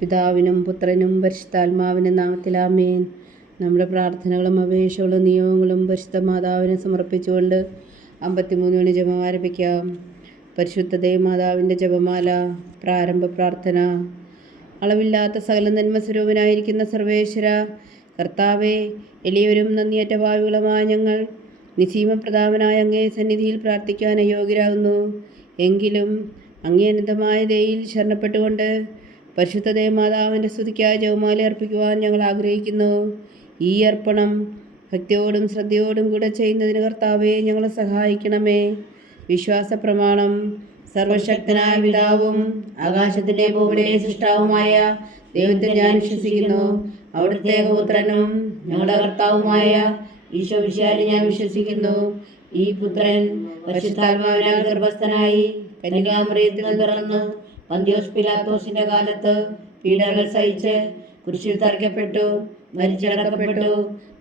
പിതാവിനും പുത്രനും പരിശുദ്ധാത്മാവിനും നാമത്തിൽ ആമേൻ. നമ്മുടെ പ്രാർത്ഥനകളും അപേക്ഷകളും നിയോഗങ്ങളും പരിശുദ്ധ മാതാവിനെ സമർപ്പിച്ചുകൊണ്ട് 53 മണി ജപം ആരംഭിക്കാം. പരിശുദ്ധ മാതാവിൻ്റെ ജപമാല. പ്രാരംഭ പ്രാർത്ഥന. അളവില്ലാത്ത സകല നന്മസ്വരൂപനായിരിക്കുന്ന സർവേശ്വര കർത്താവെ, എളിയവരും നന്ദിയേറ്റ ഭാവികളുമായ ഞങ്ങൾ നിസീമപ്രതാപനായ അങ്ങേ സന്നിധിയിൽ പ്രാർത്ഥിക്കാൻ അയോഗ്യരാകുന്നു. എങ്കിലും അങ്ങേ അനന്തമായ ദയയിൽ ശരണപ്പെട്ടുകൊണ്ട് പരിശുദ്ധ മാതാവിൻ്റെ സ്തുതിക്കായി ജപമാല അർപ്പിക്കുവാൻ ഞങ്ങൾ ആഗ്രഹിക്കുന്നു. ഈ അർപ്പണം ഭക്തിയോടും ശ്രദ്ധയോടും കൂടെ ചെയ്യുന്നതിന് കർത്താവെ ഞങ്ങളെ സഹായിക്കണമേ. വിശ്വാസ പ്രമാണം. സർവശക്തനായ പിതാവും ആകാശത്തിൻ്റെ ഭൂമിയുടെ സൃഷ്ടാവുമായ ദൈവത്തിൽ ഞാൻ വിശ്വസിക്കുന്നു. അവിടുത്തെ പുത്രനും ഞങ്ങളുടെ കർത്താവുമായ ഈശോ മിശിഹായിൽ ഞാൻ വിശ്വസിക്കുന്നു. ഈ പുത്രൻ പരിശുദ്ധാത്മാവിനാൽ ഗർഭസ്ഥനായി കന്യകാമറിയത്തിൽ പിറന്നു പന്തിയോസ് പിലാത്തോസിന്റെ കാലത്ത് പീഡകൾ സഹിച്ച് കുരിശിൽ തറയ്ക്കപ്പെട്ടു, മരിച്ചടക്കപ്പെട്ടു,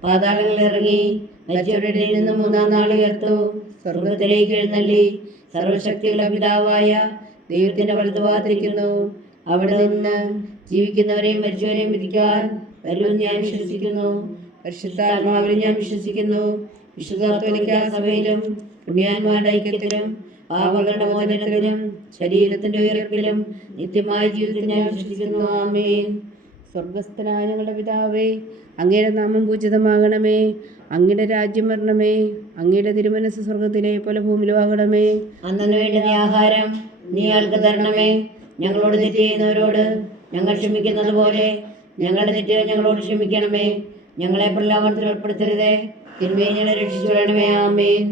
പാതാളങ്ങളിൽ ഇറങ്ങി, മരിച്ചവരുടെ ഇടയിൽ നിന്ന് 3-ാം നാൾ ഉയർത്തു, സ്വർഗത്തിലേക്ക് എഴുന്നള്ളി, സർവശക്തിയുള്ള പിതാവായ ദൈവത്തിന്റെ വലതുഭാഗത്തിരിക്കുന്നു. അവിടെ നിന്ന് ജീവിക്കുന്നവരെയും മരിച്ചവരെയും വിധിക്കാൻ വരുമെന്ന് ഞാൻ വിശ്വസിക്കുന്നു. പരിശുദ്ധാത്മാവിലും ഞാൻ വിശ്വസിക്കുന്നു. വിശുദ്ധ കത്തോലിക്കാ സഭയിലും പുണ്യാന്മാരുടെ ഐക്യത്തിലും പാപങ്ങളുടെ മോചനത്തിലും ശരീരത്തിന്റെ ഉയർപ്പിലും നിത്യമായ ജീവിതത്തിൽ ഞാൻ വിശ്വസിക്കുന്നു. ആമേൻ. സ്വർഗസ്ഥനായ ഞങ്ങളുടെ പിതാവേ, അങ്ങയുടെ നാമം പൂജിതമാകണമേ. അങ്ങയുടെ രാജ്യം വരണമേ. അങ്ങയുടെ തിരുമനസ് സ്വർഗത്തിലെ പോലെ ഭൂമിയിലും ആകണമേ. അന്നു വേണ്ടുന്ന ആഹാരം നീ ഞങ്ങൾക്ക് തരണമേ. ഞങ്ങളോട് തെറ്റ് ചെയ്യുന്നവരോട് ഞങ്ങൾ ക്ഷമിക്കുന്നത് പോലെ ഞങ്ങളുടെ തെറ്റുകൾ ഞങ്ങളോട് ക്ഷമിക്കണമേ. ഞങ്ങളെ പ്രലോഭനത്തിൽ ഉൾപ്പെടുത്തരുതേ, തിന്മയെ ഞങ്ങളെ രക്ഷിച്ചു വേണമേ. ആമേൻ.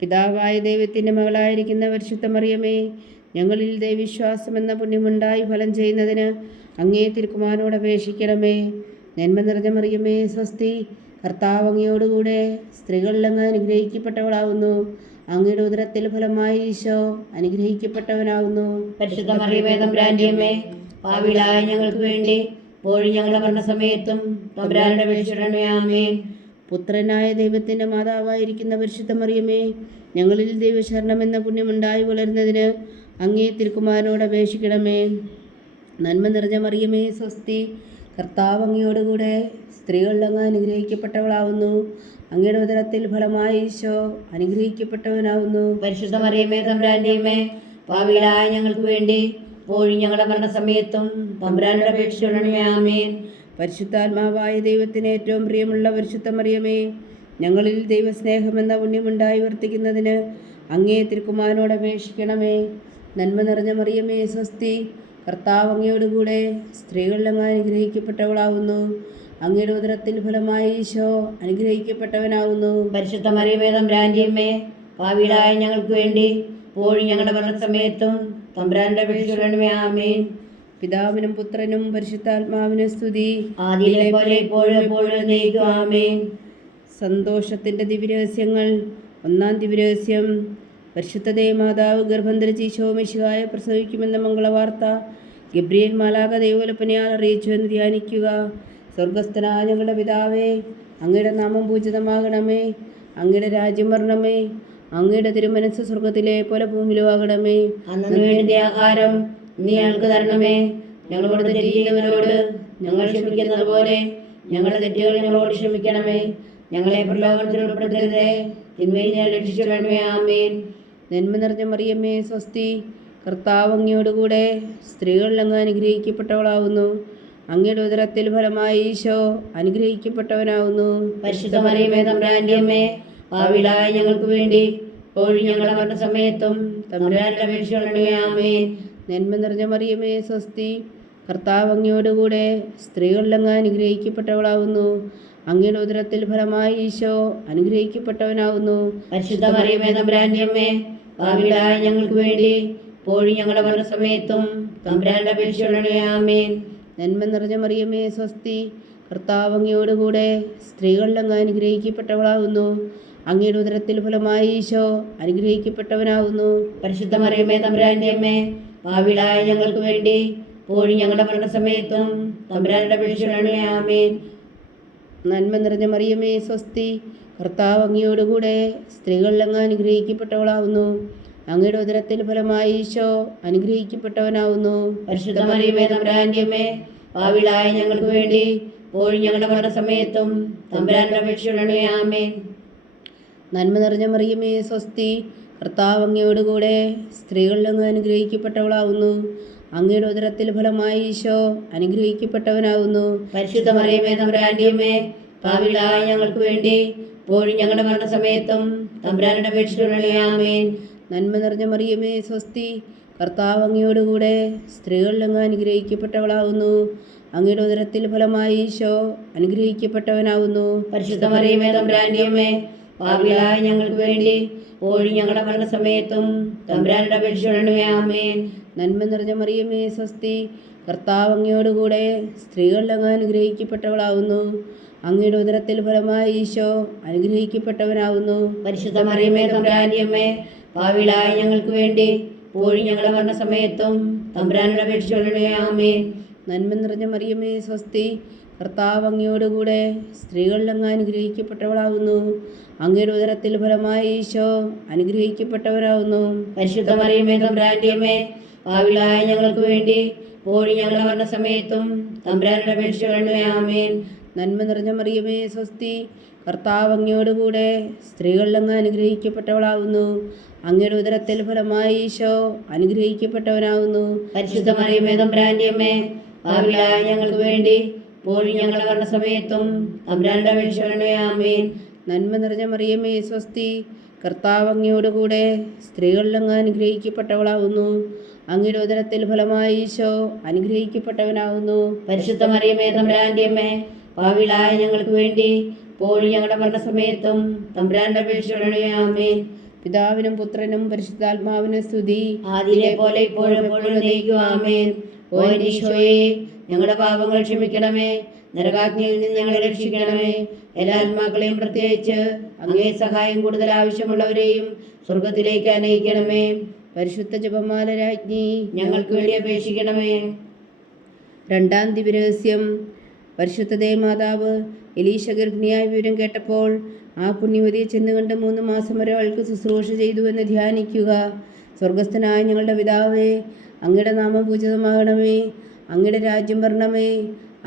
പിതാവായ ദൈവത്തിൻ്റെ മകളായിരിക്കുന്ന പരിശുദ്ധ മറിയമേ, ഞങ്ങളിൽ ദൈവവിശ്വാസം എന്ന പുണ്യമുണ്ടായി ഫലം ചെയ്യുന്നതിന് അങ്ങേ തിരുക്കുമാരനോട് അപേക്ഷിക്കണമേ. നന്മ നിറഞ്ഞ മറിയമേ, സ്വസ്തി. കർത്താവ് അങ്ങയോടുകൂടെ സ്ത്രീകളിൽ അങ്ങ് അനുഗ്രഹിക്കപ്പെട്ടവളാകുന്നു. അങ്ങയുടെ ഉദരത്തിൽ ഫലമായി ഈശോ അനുഗ്രഹിക്കപ്പെട്ടവനാകുന്നു. പരിശുദ്ധ മറിയമേ, തമ്പുരാന്റെ അമ്മേ, പാപികളായ ഞങ്ങൾക്ക് വേണ്ടി ഇപ്പോഴും ഞങ്ങളുടെ മരണസമയത്തും തമ്പുരാനോട് അപേക്ഷിക്കണമേ. ആമേൻ. പുത്രനായ ദൈവത്തിൻ്റെ മാതാവായിരിക്കുന്ന പരിശുദ്ധ മറിയമേ, ഞങ്ങളിൽ ദൈവശരണം എന്ന പുണ്യമുണ്ടായി വളരുന്നതിന് അങ്ങേ തിരുക്കുമാരനോട് അപേക്ഷിക്കണമേ. നന്മ നിറഞ്ഞ മറിയമേ, സ്വസ്തി. കർത്താവ് അങ്ങയോടുകൂടെ സ്ത്രീകളിൽ അങ്ങ് അനുഗ്രഹിക്കപ്പെട്ടവളാവുന്നു. അങ്ങയുടെ ഉദരത്തിൽ ഫലമായി ഈശോ അനുഗ്രഹിക്കപ്പെട്ടവനാവുന്നു. പരിശുദ്ധ മറിയമേ, തമ്പുരാന്റെ അമ്മേ, പാപികളായ ഞങ്ങൾക്ക് വേണ്ടി ഇപ്പോഴും ഞങ്ങളുടെ മരണസമയത്തും തമ്പുരാനോട് അപേക്ഷിക്കണമേ. ആമേൻ. പരിശുദ്ധാത്മാവായ ദൈവത്തിന് ഏറ്റവും പ്രിയമുള്ള പരിശുദ്ധ മറിയമേ, ഞങ്ങളിൽ ദൈവസ്നേഹമെന്ന പുണ്യമുണ്ടായി വർത്തിക്കുന്നതിന് അങ്ങേ തിരുക്കുമാരനോട് അപേക്ഷിക്കണമേ. നന്മ നിറഞ്ഞ മറിയമേ, സ്വസ്തി. കർത്താവ് അങ്ങയോടുകൂടെ സ്ത്രീകളിൽ അങ്ങ് അനുഗ്രഹിക്കപ്പെട്ടവളാവുന്നു. അങ്ങയുടെ ഉദരത്തിൽ ഫലമായി ഈശോ അനുഗ്രഹിക്കപ്പെട്ടവനാവുന്നു. പരിശുദ്ധ മറിയമേ, തമ്പുരാന്റെ അമ്മേ, പാപികളായ ഞങ്ങൾക്ക് വേണ്ടി ഇപ്പോഴും ഞങ്ങളുടെ മരണസമയത്തും തമ്പുരാനോട് അപേക്ഷിക്കണമേ. ആമേൻ. പിതാവിനും പുത്രനും പരിശുദ്ധാത്മാവിനും സ്തുതി, ആദിയിലെ പോലെ ഇപ്പോഴും എപ്പോഴും എന്നേക്കും. ആമേൻ. സന്തോഷത്തിൻ്റെ ദിവ്യരഹസ്യങ്ങൾ. 1-ാം ദിവ്യരഹസ്യം. പരിശുദ്ധ മാതാവ് ഗർഭം ധരിച്ച് ഈശോ മിശിഹായെ പ്രസവിക്കുമെന്ന മംഗളവാർത്ത ഗബ്രിയേൽ മാലാഖ ദൈവകൽപ്പനയാൽ അറിയിച്ചു എന്ന് ധ്യാനിക്കുക. സ്വർഗസ്ഥനായ ഞങ്ങളുടെ പിതാവേ, അങ്ങയുടെ നാമം പൂജിതമാകണമേ. അങ്ങയുടെ രാജ്യം വരണമേ. അങ്ങയുടെ തിരുമനസ് സ്വർഗത്തിലെ പോലെ ഭൂമിയിലും ആകണമേ. അന്നു വേണ്ടുന്ന ആഹാരം നീ ഞങ്ങൾക്ക് തരണമേ. ഞങ്ങളോട് തെറ്റ് ചെയ്യുന്നവരോട് ഞങ്ങൾ ക്ഷമിക്കുന്നത് പോലെ ഞങ്ങളുടെ തെറ്റുകൾ ഞങ്ങളോട് ക്ഷമിക്കണമേ. ഞങ്ങളെ പ്രലോഭനത്തിൽ ഉൾപ്പെടുത്തരുതേ, തിന്മയെ ഞങ്ങൾ രക്ഷിച്ചു വേണമേ. ആമേൻ. നന്മ നിറഞ്ഞ മറിയമ്മേ, സ്വസ്തി. കർത്താവ് അങ്ങയോടുകൂടെ സ്ത്രീകളിൽ അങ്ങ് അനുഗ്രഹിക്കപ്പെട്ടവളാവുന്നു. അങ്ങയുടെ ഉദരത്തിൽ ഫലമായി ഈശോ അനുഗ്രഹിക്കപ്പെട്ടവനാവുന്നു. പരിശുദ്ധ മറിയമേ, തമ്പുരാന്റെ അമ്മേ, പാപികളായ ഞങ്ങൾക്ക് വേണ്ടി ഇപ്പോഴും ഞങ്ങളുടെ മരണസമയത്തും തമ്പുരാനോട് അപേക്ഷിക്കണമേ. ആമേൻ. നന്മ നിറഞ്ഞ മറിയമേ, സ്വസ്തി. കർത്താവ് അങ്ങയോടുകൂടെ സ്ത്രീകളിൽ അങ്ങ് അനുഗ്രഹിക്കപ്പെട്ടവളാവുന്നു. അങ്ങയുടെ ഉദരത്തിൽ ഫലമായി ഈശോ അനുഗ്രഹിക്കപ്പെട്ടവനാവുന്നു. പരിശുദ്ധ മറിയമേ, തമ്പുരാന്റെ അമ്മേ, പാപികളായ ഞങ്ങൾക്ക് വേണ്ടി ഇപ്പോഴും ഞങ്ങളുടെ മരണസമയത്തും തമ്പുരാനോട് അപേക്ഷിക്കണമേ. ആമേൻ. നന്മ നിറഞ്ഞ മറിയമേ, സ്വസ്തി. കർത്താവ് അങ്ങയോടുകൂടെ സ്ത്രീകളിൽ അങ്ങ് അനുഗ്രഹിക്കപ്പെട്ടവളാവുന്നു. അങ്ങയുടെ ഉദരത്തിൽ ഫലമായി ഈശോ അനുഗ്രഹിക്കപ്പെട്ടവനാവുന്നു. പരിശുദ്ധ മറിയമേ, തമ്പുരാന്റെ അമ്മേ, പാപികളായ ഞങ്ങൾക്ക് വേണ്ടി ഇപ്പോഴും ഞങ്ങളുടെ മരണസമയത്തും തമ്പുരാനോട് അപേക്ഷിക്കണമേ. ആമേൻ. നന്മ നിറഞ്ഞ മറിയമേ, സ്വസ്തി. കർത്താവ് അങ്ങയോടുകൂടെ സ്ത്രീകളിൽ അങ്ങ് അനുഗ്രഹിക്കപ്പെട്ടവളാവുന്നു. അങ്ങയുടെ ഉദരത്തിൽ ഫലമായി ഈശോ അനുഗ്രഹിക്കപ്പെട്ടവനാവുന്നു. പരിശുദ്ധ മറിയമേ തമ്പുരാന്റെ അമ്മേ, പാപികളായ ഞങ്ങൾക്ക് വേണ്ടി ഇപ്പോഴും ഞങ്ങളുടെ മരണസമയത്തും തമ്പുരാനോട് അപേക്ഷിച്ചുകൊള്ളണമേ. ആമേൻ. നന്മ നിറഞ്ഞ മറിയമേ സ്വസ്തി, കർത്താവ് അങ്ങയോടുകൂടെ സ്ത്രീകളിൽ അങ്ങ് അനുഗ്രഹിക്കപ്പെട്ടവളാവുന്നു. അങ്ങയുടെ ഉദരത്തിൽ ഫലമായി ഈശോ അനുഗ്രഹിക്കപ്പെട്ടവനാവുന്നു. പരിശുദ്ധ മറിയമേ തമ്പുരാന്റെ അമ്മേ, പാപികളായ ഞങ്ങൾക്ക് വേണ്ടി ഇപ്പോഴും ഞങ്ങളുടെ മരണസമയത്തും തമ്പുരാനോട് അപേക്ഷിച്ചുകൊള്ളണമേ. ആമേൻ. നന്മ നിറഞ്ഞ മറിയമേ സ്വസ്തി, കർത്താവ് അങ്ങയോടുകൂടെ സ്ത്രീകളിൽ അങ്ങ് അനുഗ്രഹിക്കപ്പെട്ടവളാവുന്നു. അങ്ങയുടെ ഉദരത്തിൽ ഫലമായി ഈശോ അനുഗ്രഹിക്കപ്പെട്ടവനാവുന്നു. പരിശുദ്ധ മറിയമേ തമ്പുരാന്റെ അമ്മേ, പാപികളായ ഞങ്ങൾക്ക് വേണ്ടി ഇപ്പോഴും ഞങ്ങളുടെ മരണസമയത്തും തമ്പുരാനോട് അപേക്ഷിച്ചുകൊള്ളണമേ. ആമേൻ. നന്മ നിറഞ്ഞ മറിയമേ സ്വസ്തി, കർത്താവ് അങ്ങയോടുകൂടെ സ്ത്രീകളിൽ അങ്ങ് അനുഗ്രഹിക്കപ്പെട്ടവളാവുന്നു. അങ്ങയുടെ ഉദരത്തിൽ ഫലമായി ഈശോ അനുഗ്രഹിക്കപ്പെട്ടവനാവുന്നു. പരിശുദ്ധ മറിയമേ തമ്പുരാന്റെ അമ്മേ, പാപികളായ ഞങ്ങൾക്ക് വേണ്ടി ഇപ്പോഴും ഞങ്ങളുടെ മരണസമയത്തും തമ്പുരാനോട് അപേക്ഷിച്ചുകൊള്ളണമേ. ആമേൻ. നന്മ നിറഞ്ഞ മറിയമേ സ്വസ്തി, കർത്താവ് അങ്ങയോടുകൂടെ സ്ത്രീകളിൽ അങ്ങ് അനുഗ്രഹിക്കപ്പെട്ടവളാവുന്നു. അങ്ങയുടെ ഉദരത്തിൽ ഫലമായി ഈശോ അനുഗ്രഹിക്കപ്പെട്ടവരാവുന്നു. പരിശുദ്ധ മറിയമേ തമ്പുരാന്റെ അമ്മേ, പാപികളായ ഞങ്ങൾക്ക് വേണ്ടി ഇപ്പോഴും ഞങ്ങളുടെ മരണസമയത്തും തമ്പുരാനോട് അപേക്ഷിച്ചുകൊള്ളണമേ. ആമേൻ. നന്മ നിറഞ്ഞ മറിയമേ സ്വസ്തി, കർത്താവ് അങ്ങയോടുകൂടെ സ്ത്രീകളിൽ അങ്ങ് അനുഗ്രഹിക്കപ്പെട്ടവളാവുന്നു. അങ്ങയുടെ ഉദരത്തിൽ ഫലമായി ഈശോ അനുഗ്രഹിക്കപ്പെട്ടവനാവുന്നു. പരിശുദ്ധ മറിയമേ തമ്പുരാന്റെ അമ്മേ, പാപികളായ ഞങ്ങൾക്ക് വേണ്ടി ഇപ്പോഴും ഞങ്ങളുടെ മരണസമയത്തും തമ്പുരാനോട് അപേക്ഷിച്ചുകൊള്ളണമേ. ആമേൻ. നന്മ നിറഞ്ഞ മറിയമേ സ്വസ്തി, കർത്താവ് അങ്ങയോടുകൂടെ സ്ത്രീകളിൽ അങ്ങ് അനുഗ്രഹിക്കപ്പെട്ടവളാവുന്നു. അങ്ങയുടെ ഉദരത്തിൽ ഫലമായി ഈശോ അനുഗ്രഹിക്കപ്പെട്ടവനാവുന്നു. പരിശുദ്ധ മറിയമേ തമ്പുരാന്റെ അമ്മേ, പാപികളായ ഞങ്ങൾക്ക് വേണ്ടി ഇപ്പോഴും ഞങ്ങളുടെ മരണസമയത്തും തമ്പുരാനോട് അപേക്ഷിച്ചുകൊള്ളണമേ. ആമേൻ. പിതാവിനും പുത്രനും പരിശുദ്ധാത്മാവിനും സ്തുതി, ആദിയിലെ പോലെ ഇപ്പോഴും എപ്പോഴും എന്നേക്കും. ആമേൻ. ഓ എൻ്റെ ഈശോയേ, ഞങ്ങളുടെ പാപങ്ങൾ ക്ഷമിക്കണമേ, നരകാഗ്നിയിൽ നിന്ന് ഞങ്ങളെ രക്ഷിക്കണമേ. എല്ലാ ആത്മാക്കളെയും പ്രത്യേകിച്ച് അങ്ങേ സഹായം കൂടുതൽ ആവശ്യമുള്ളവരെയും സ്വർഗത്തിലേക്ക് അനയിക്കണമേ. പരിശുദ്ധ ജപമാല രാജ്ഞി ഞങ്ങൾക്ക് വേണ്ടി അപേക്ഷിക്കണമേ. രണ്ടാം ദിവ്യരഹസ്യം. പരിശുദ്ധ ദേവമാതാവ് എലീശ ഗർഭിണിയായ വിവരം കേട്ടപ്പോൾ ആ പുണ്യവതിയെ ചെന്നുകണ്ട് 3 മാസം വരെ അവൾക്ക് ശുശ്രൂഷ ചെയ്തുവെന്ന് ധ്യാനിക്കുക. സ്വർഗസ്ഥനായ ഞങ്ങളുടെ പിതാവേ, അങ്ങയുടെ നാമം പൂജിതമാകണമേ. അങ്ങയുടെ രാജ്യം വരണമേ.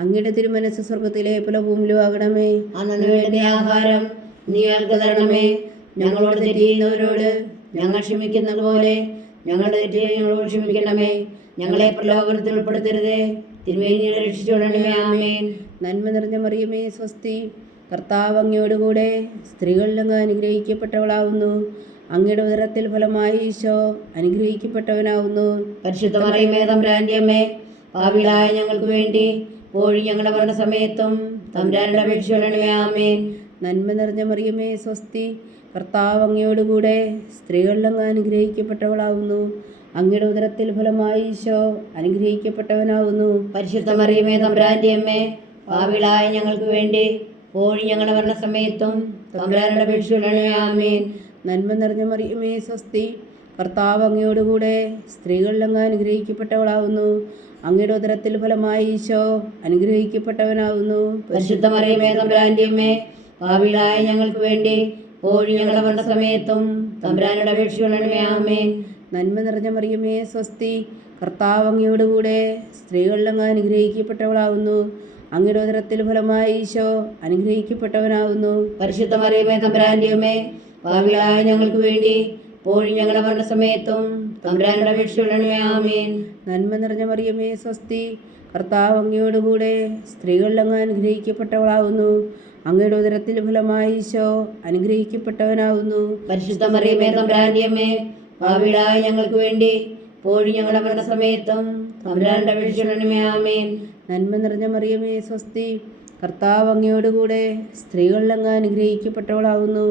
അങ്ങയുടെ തിരുമനസ് സ്വർഗത്തിലെ പോലെ ഭൂമിയിലും ആകണമേ. അന്നു വേണ്ട ആഹാരം നീ ഞങ്ങൾക്ക് തരണമേ. ഞങ്ങളോട് തെറ്റ് ചെയ്യുന്നവരോട് ഞങ്ങൾ ക്ഷമിക്കുന്നത് പോലെ ഞങ്ങളുടെ തെറ്റുകൾ ഞങ്ങളോട് ക്ഷമിക്കണമേ. ഞങ്ങളെ പ്രലോഭനത്തിൽ ഉൾപ്പെടുത്തരുതേ, തിന്മയിൽ രക്ഷിച്ചുകൊള്ളണമേ. ആമേൻ. നന്മ നിറഞ്ഞ മറിയമേ സ്വസ്തി, കർത്താവ് അങ്ങയോടുകൂടെ സ്ത്രീകളിൽ അങ്ങ് അനുഗ്രഹിക്കപ്പെട്ടവളാവുന്നു. അങ്ങയുടെ ഉദരത്തിൽ ഫലമായി ഈശോ അനുഗ്രഹിക്കപ്പെട്ടവനാവുന്നു. പരിശുദ്ധ മറിയമേ തമ്പുരാന്റെ അമ്മേ, പാപികളായ ഞങ്ങൾക്ക് വേണ്ടി ഇപ്പോഴും ഞങ്ങളുടെ മരണസമയത്തും തമ്പുരാനോട് അപേക്ഷിച്ചുകൊള്ളണമേ. ആമേൻ. നന്മ നിറഞ്ഞ മറിയമേ സ്വസ്തി, കർത്താവ് അങ്ങയോടുകൂടെ സ്ത്രീകളിൽ അങ്ങ് അനുഗ്രഹിക്കപ്പെട്ടവളാവുന്നു. അങ്ങയുടെ ഉദരത്തിൽ ഫലമായി ഈശോ അനുഗ്രഹിക്കപ്പെട്ടവനാവുന്നു. പരിശുദ്ധ മറിയമേ തമ്പുരാന്റെ അമ്മേ, പാപികളായ ഞങ്ങൾക്ക് വേണ്ടി ഇപ്പോഴും ഞങ്ങളുടെ മരണസമയത്തും തമ്പുരാനോട് അപേക്ഷിച്ചുകൊള്ളണമേ. ആമേൻ. നന്മ നിറഞ്ഞ മറിയമേ സ്വസ്തി, കർത്താവ് അങ്ങയോടുകൂടെ സ്ത്രീകളിൽ അങ്ങ് അനുഗ്രഹിക്കപ്പെട്ടവളാവുന്നു. അങ്ങയുടെ ഉദരത്തിൽ ഫലമായി ഈശോ അനുഗ്രഹിക്കപ്പെട്ടവനാവുന്നു. പരിശുദ്ധ മറിയമേ തമ്പുരാന്റെ അമ്മേ, പാപികളായ ഞങ്ങൾക്ക് വേണ്ടി ഇപ്പോഴും ഞങ്ങളുടെ മരണസമയത്തും തമ്പുരാനോട് അപേക്ഷിച്ചുകൊള്ളണമേ. ആമേൻ. നന്മ നിറഞ്ഞ മറിയമേ സ്വസ്തി, കർത്താവ് അങ്ങയോടുകൂടെ സ്ത്രീകളിൽ അങ്ങ് അനുഗ്രഹിക്കപ്പെട്ടവളാവുന്നു. അങ്ങയുടെ ഉദരത്തിൽ ഫലമായി ഈശോ അനുഗ്രഹിക്കപ്പെട്ടവനാവുന്നു. പരിശുദ്ധ മറിയമേ തമ്പുരാന്റെ അമ്മേ, പാപികളായ ഞങ്ങൾക്ക് വേണ്ടി ഇപ്പോഴും ഞങ്ങളുടെ മരണസമയത്തും തമ്പുരാനോട് അപേക്ഷിച്ചുകൊള്ളണമേ. ആമേൻ. നന്മ നിറഞ്ഞ മറിയമേ സ്വസ്തി, കർത്താവ് അങ്ങയോടുകൂടെ സ്ത്രീകളിൽ അങ്ങ് അനുഗ്രഹിക്കപ്പെട്ടവളാവുന്നു. അങ്ങയുടെ ഉദരത്തിൽ ഫലമായി ഈശോ അനുഗ്രഹിക്കപ്പെട്ടവനാവുന്നു. പരിശുദ്ധ മറിയമേ തമ്പുരാന്റെ അമ്മേ, പാപികളായ ഞങ്ങൾക്ക് വേണ്ടി ഇപ്പോഴും ഞങ്ങളുടെ മരണസമയത്തും തമ്പുരാനോട് അപേക്ഷിച്ചുകൊള്ളണമേ. ആമേൻ. നന്മ നിറഞ്ഞ മറിയമേ സ്വസ്തി, കർത്താവ് അങ്ങയോടുകൂടെ സ്ത്രീകളിൽ അങ്ങ് അനുഗ്രഹിക്കപ്പെട്ടവളാവുന്നു.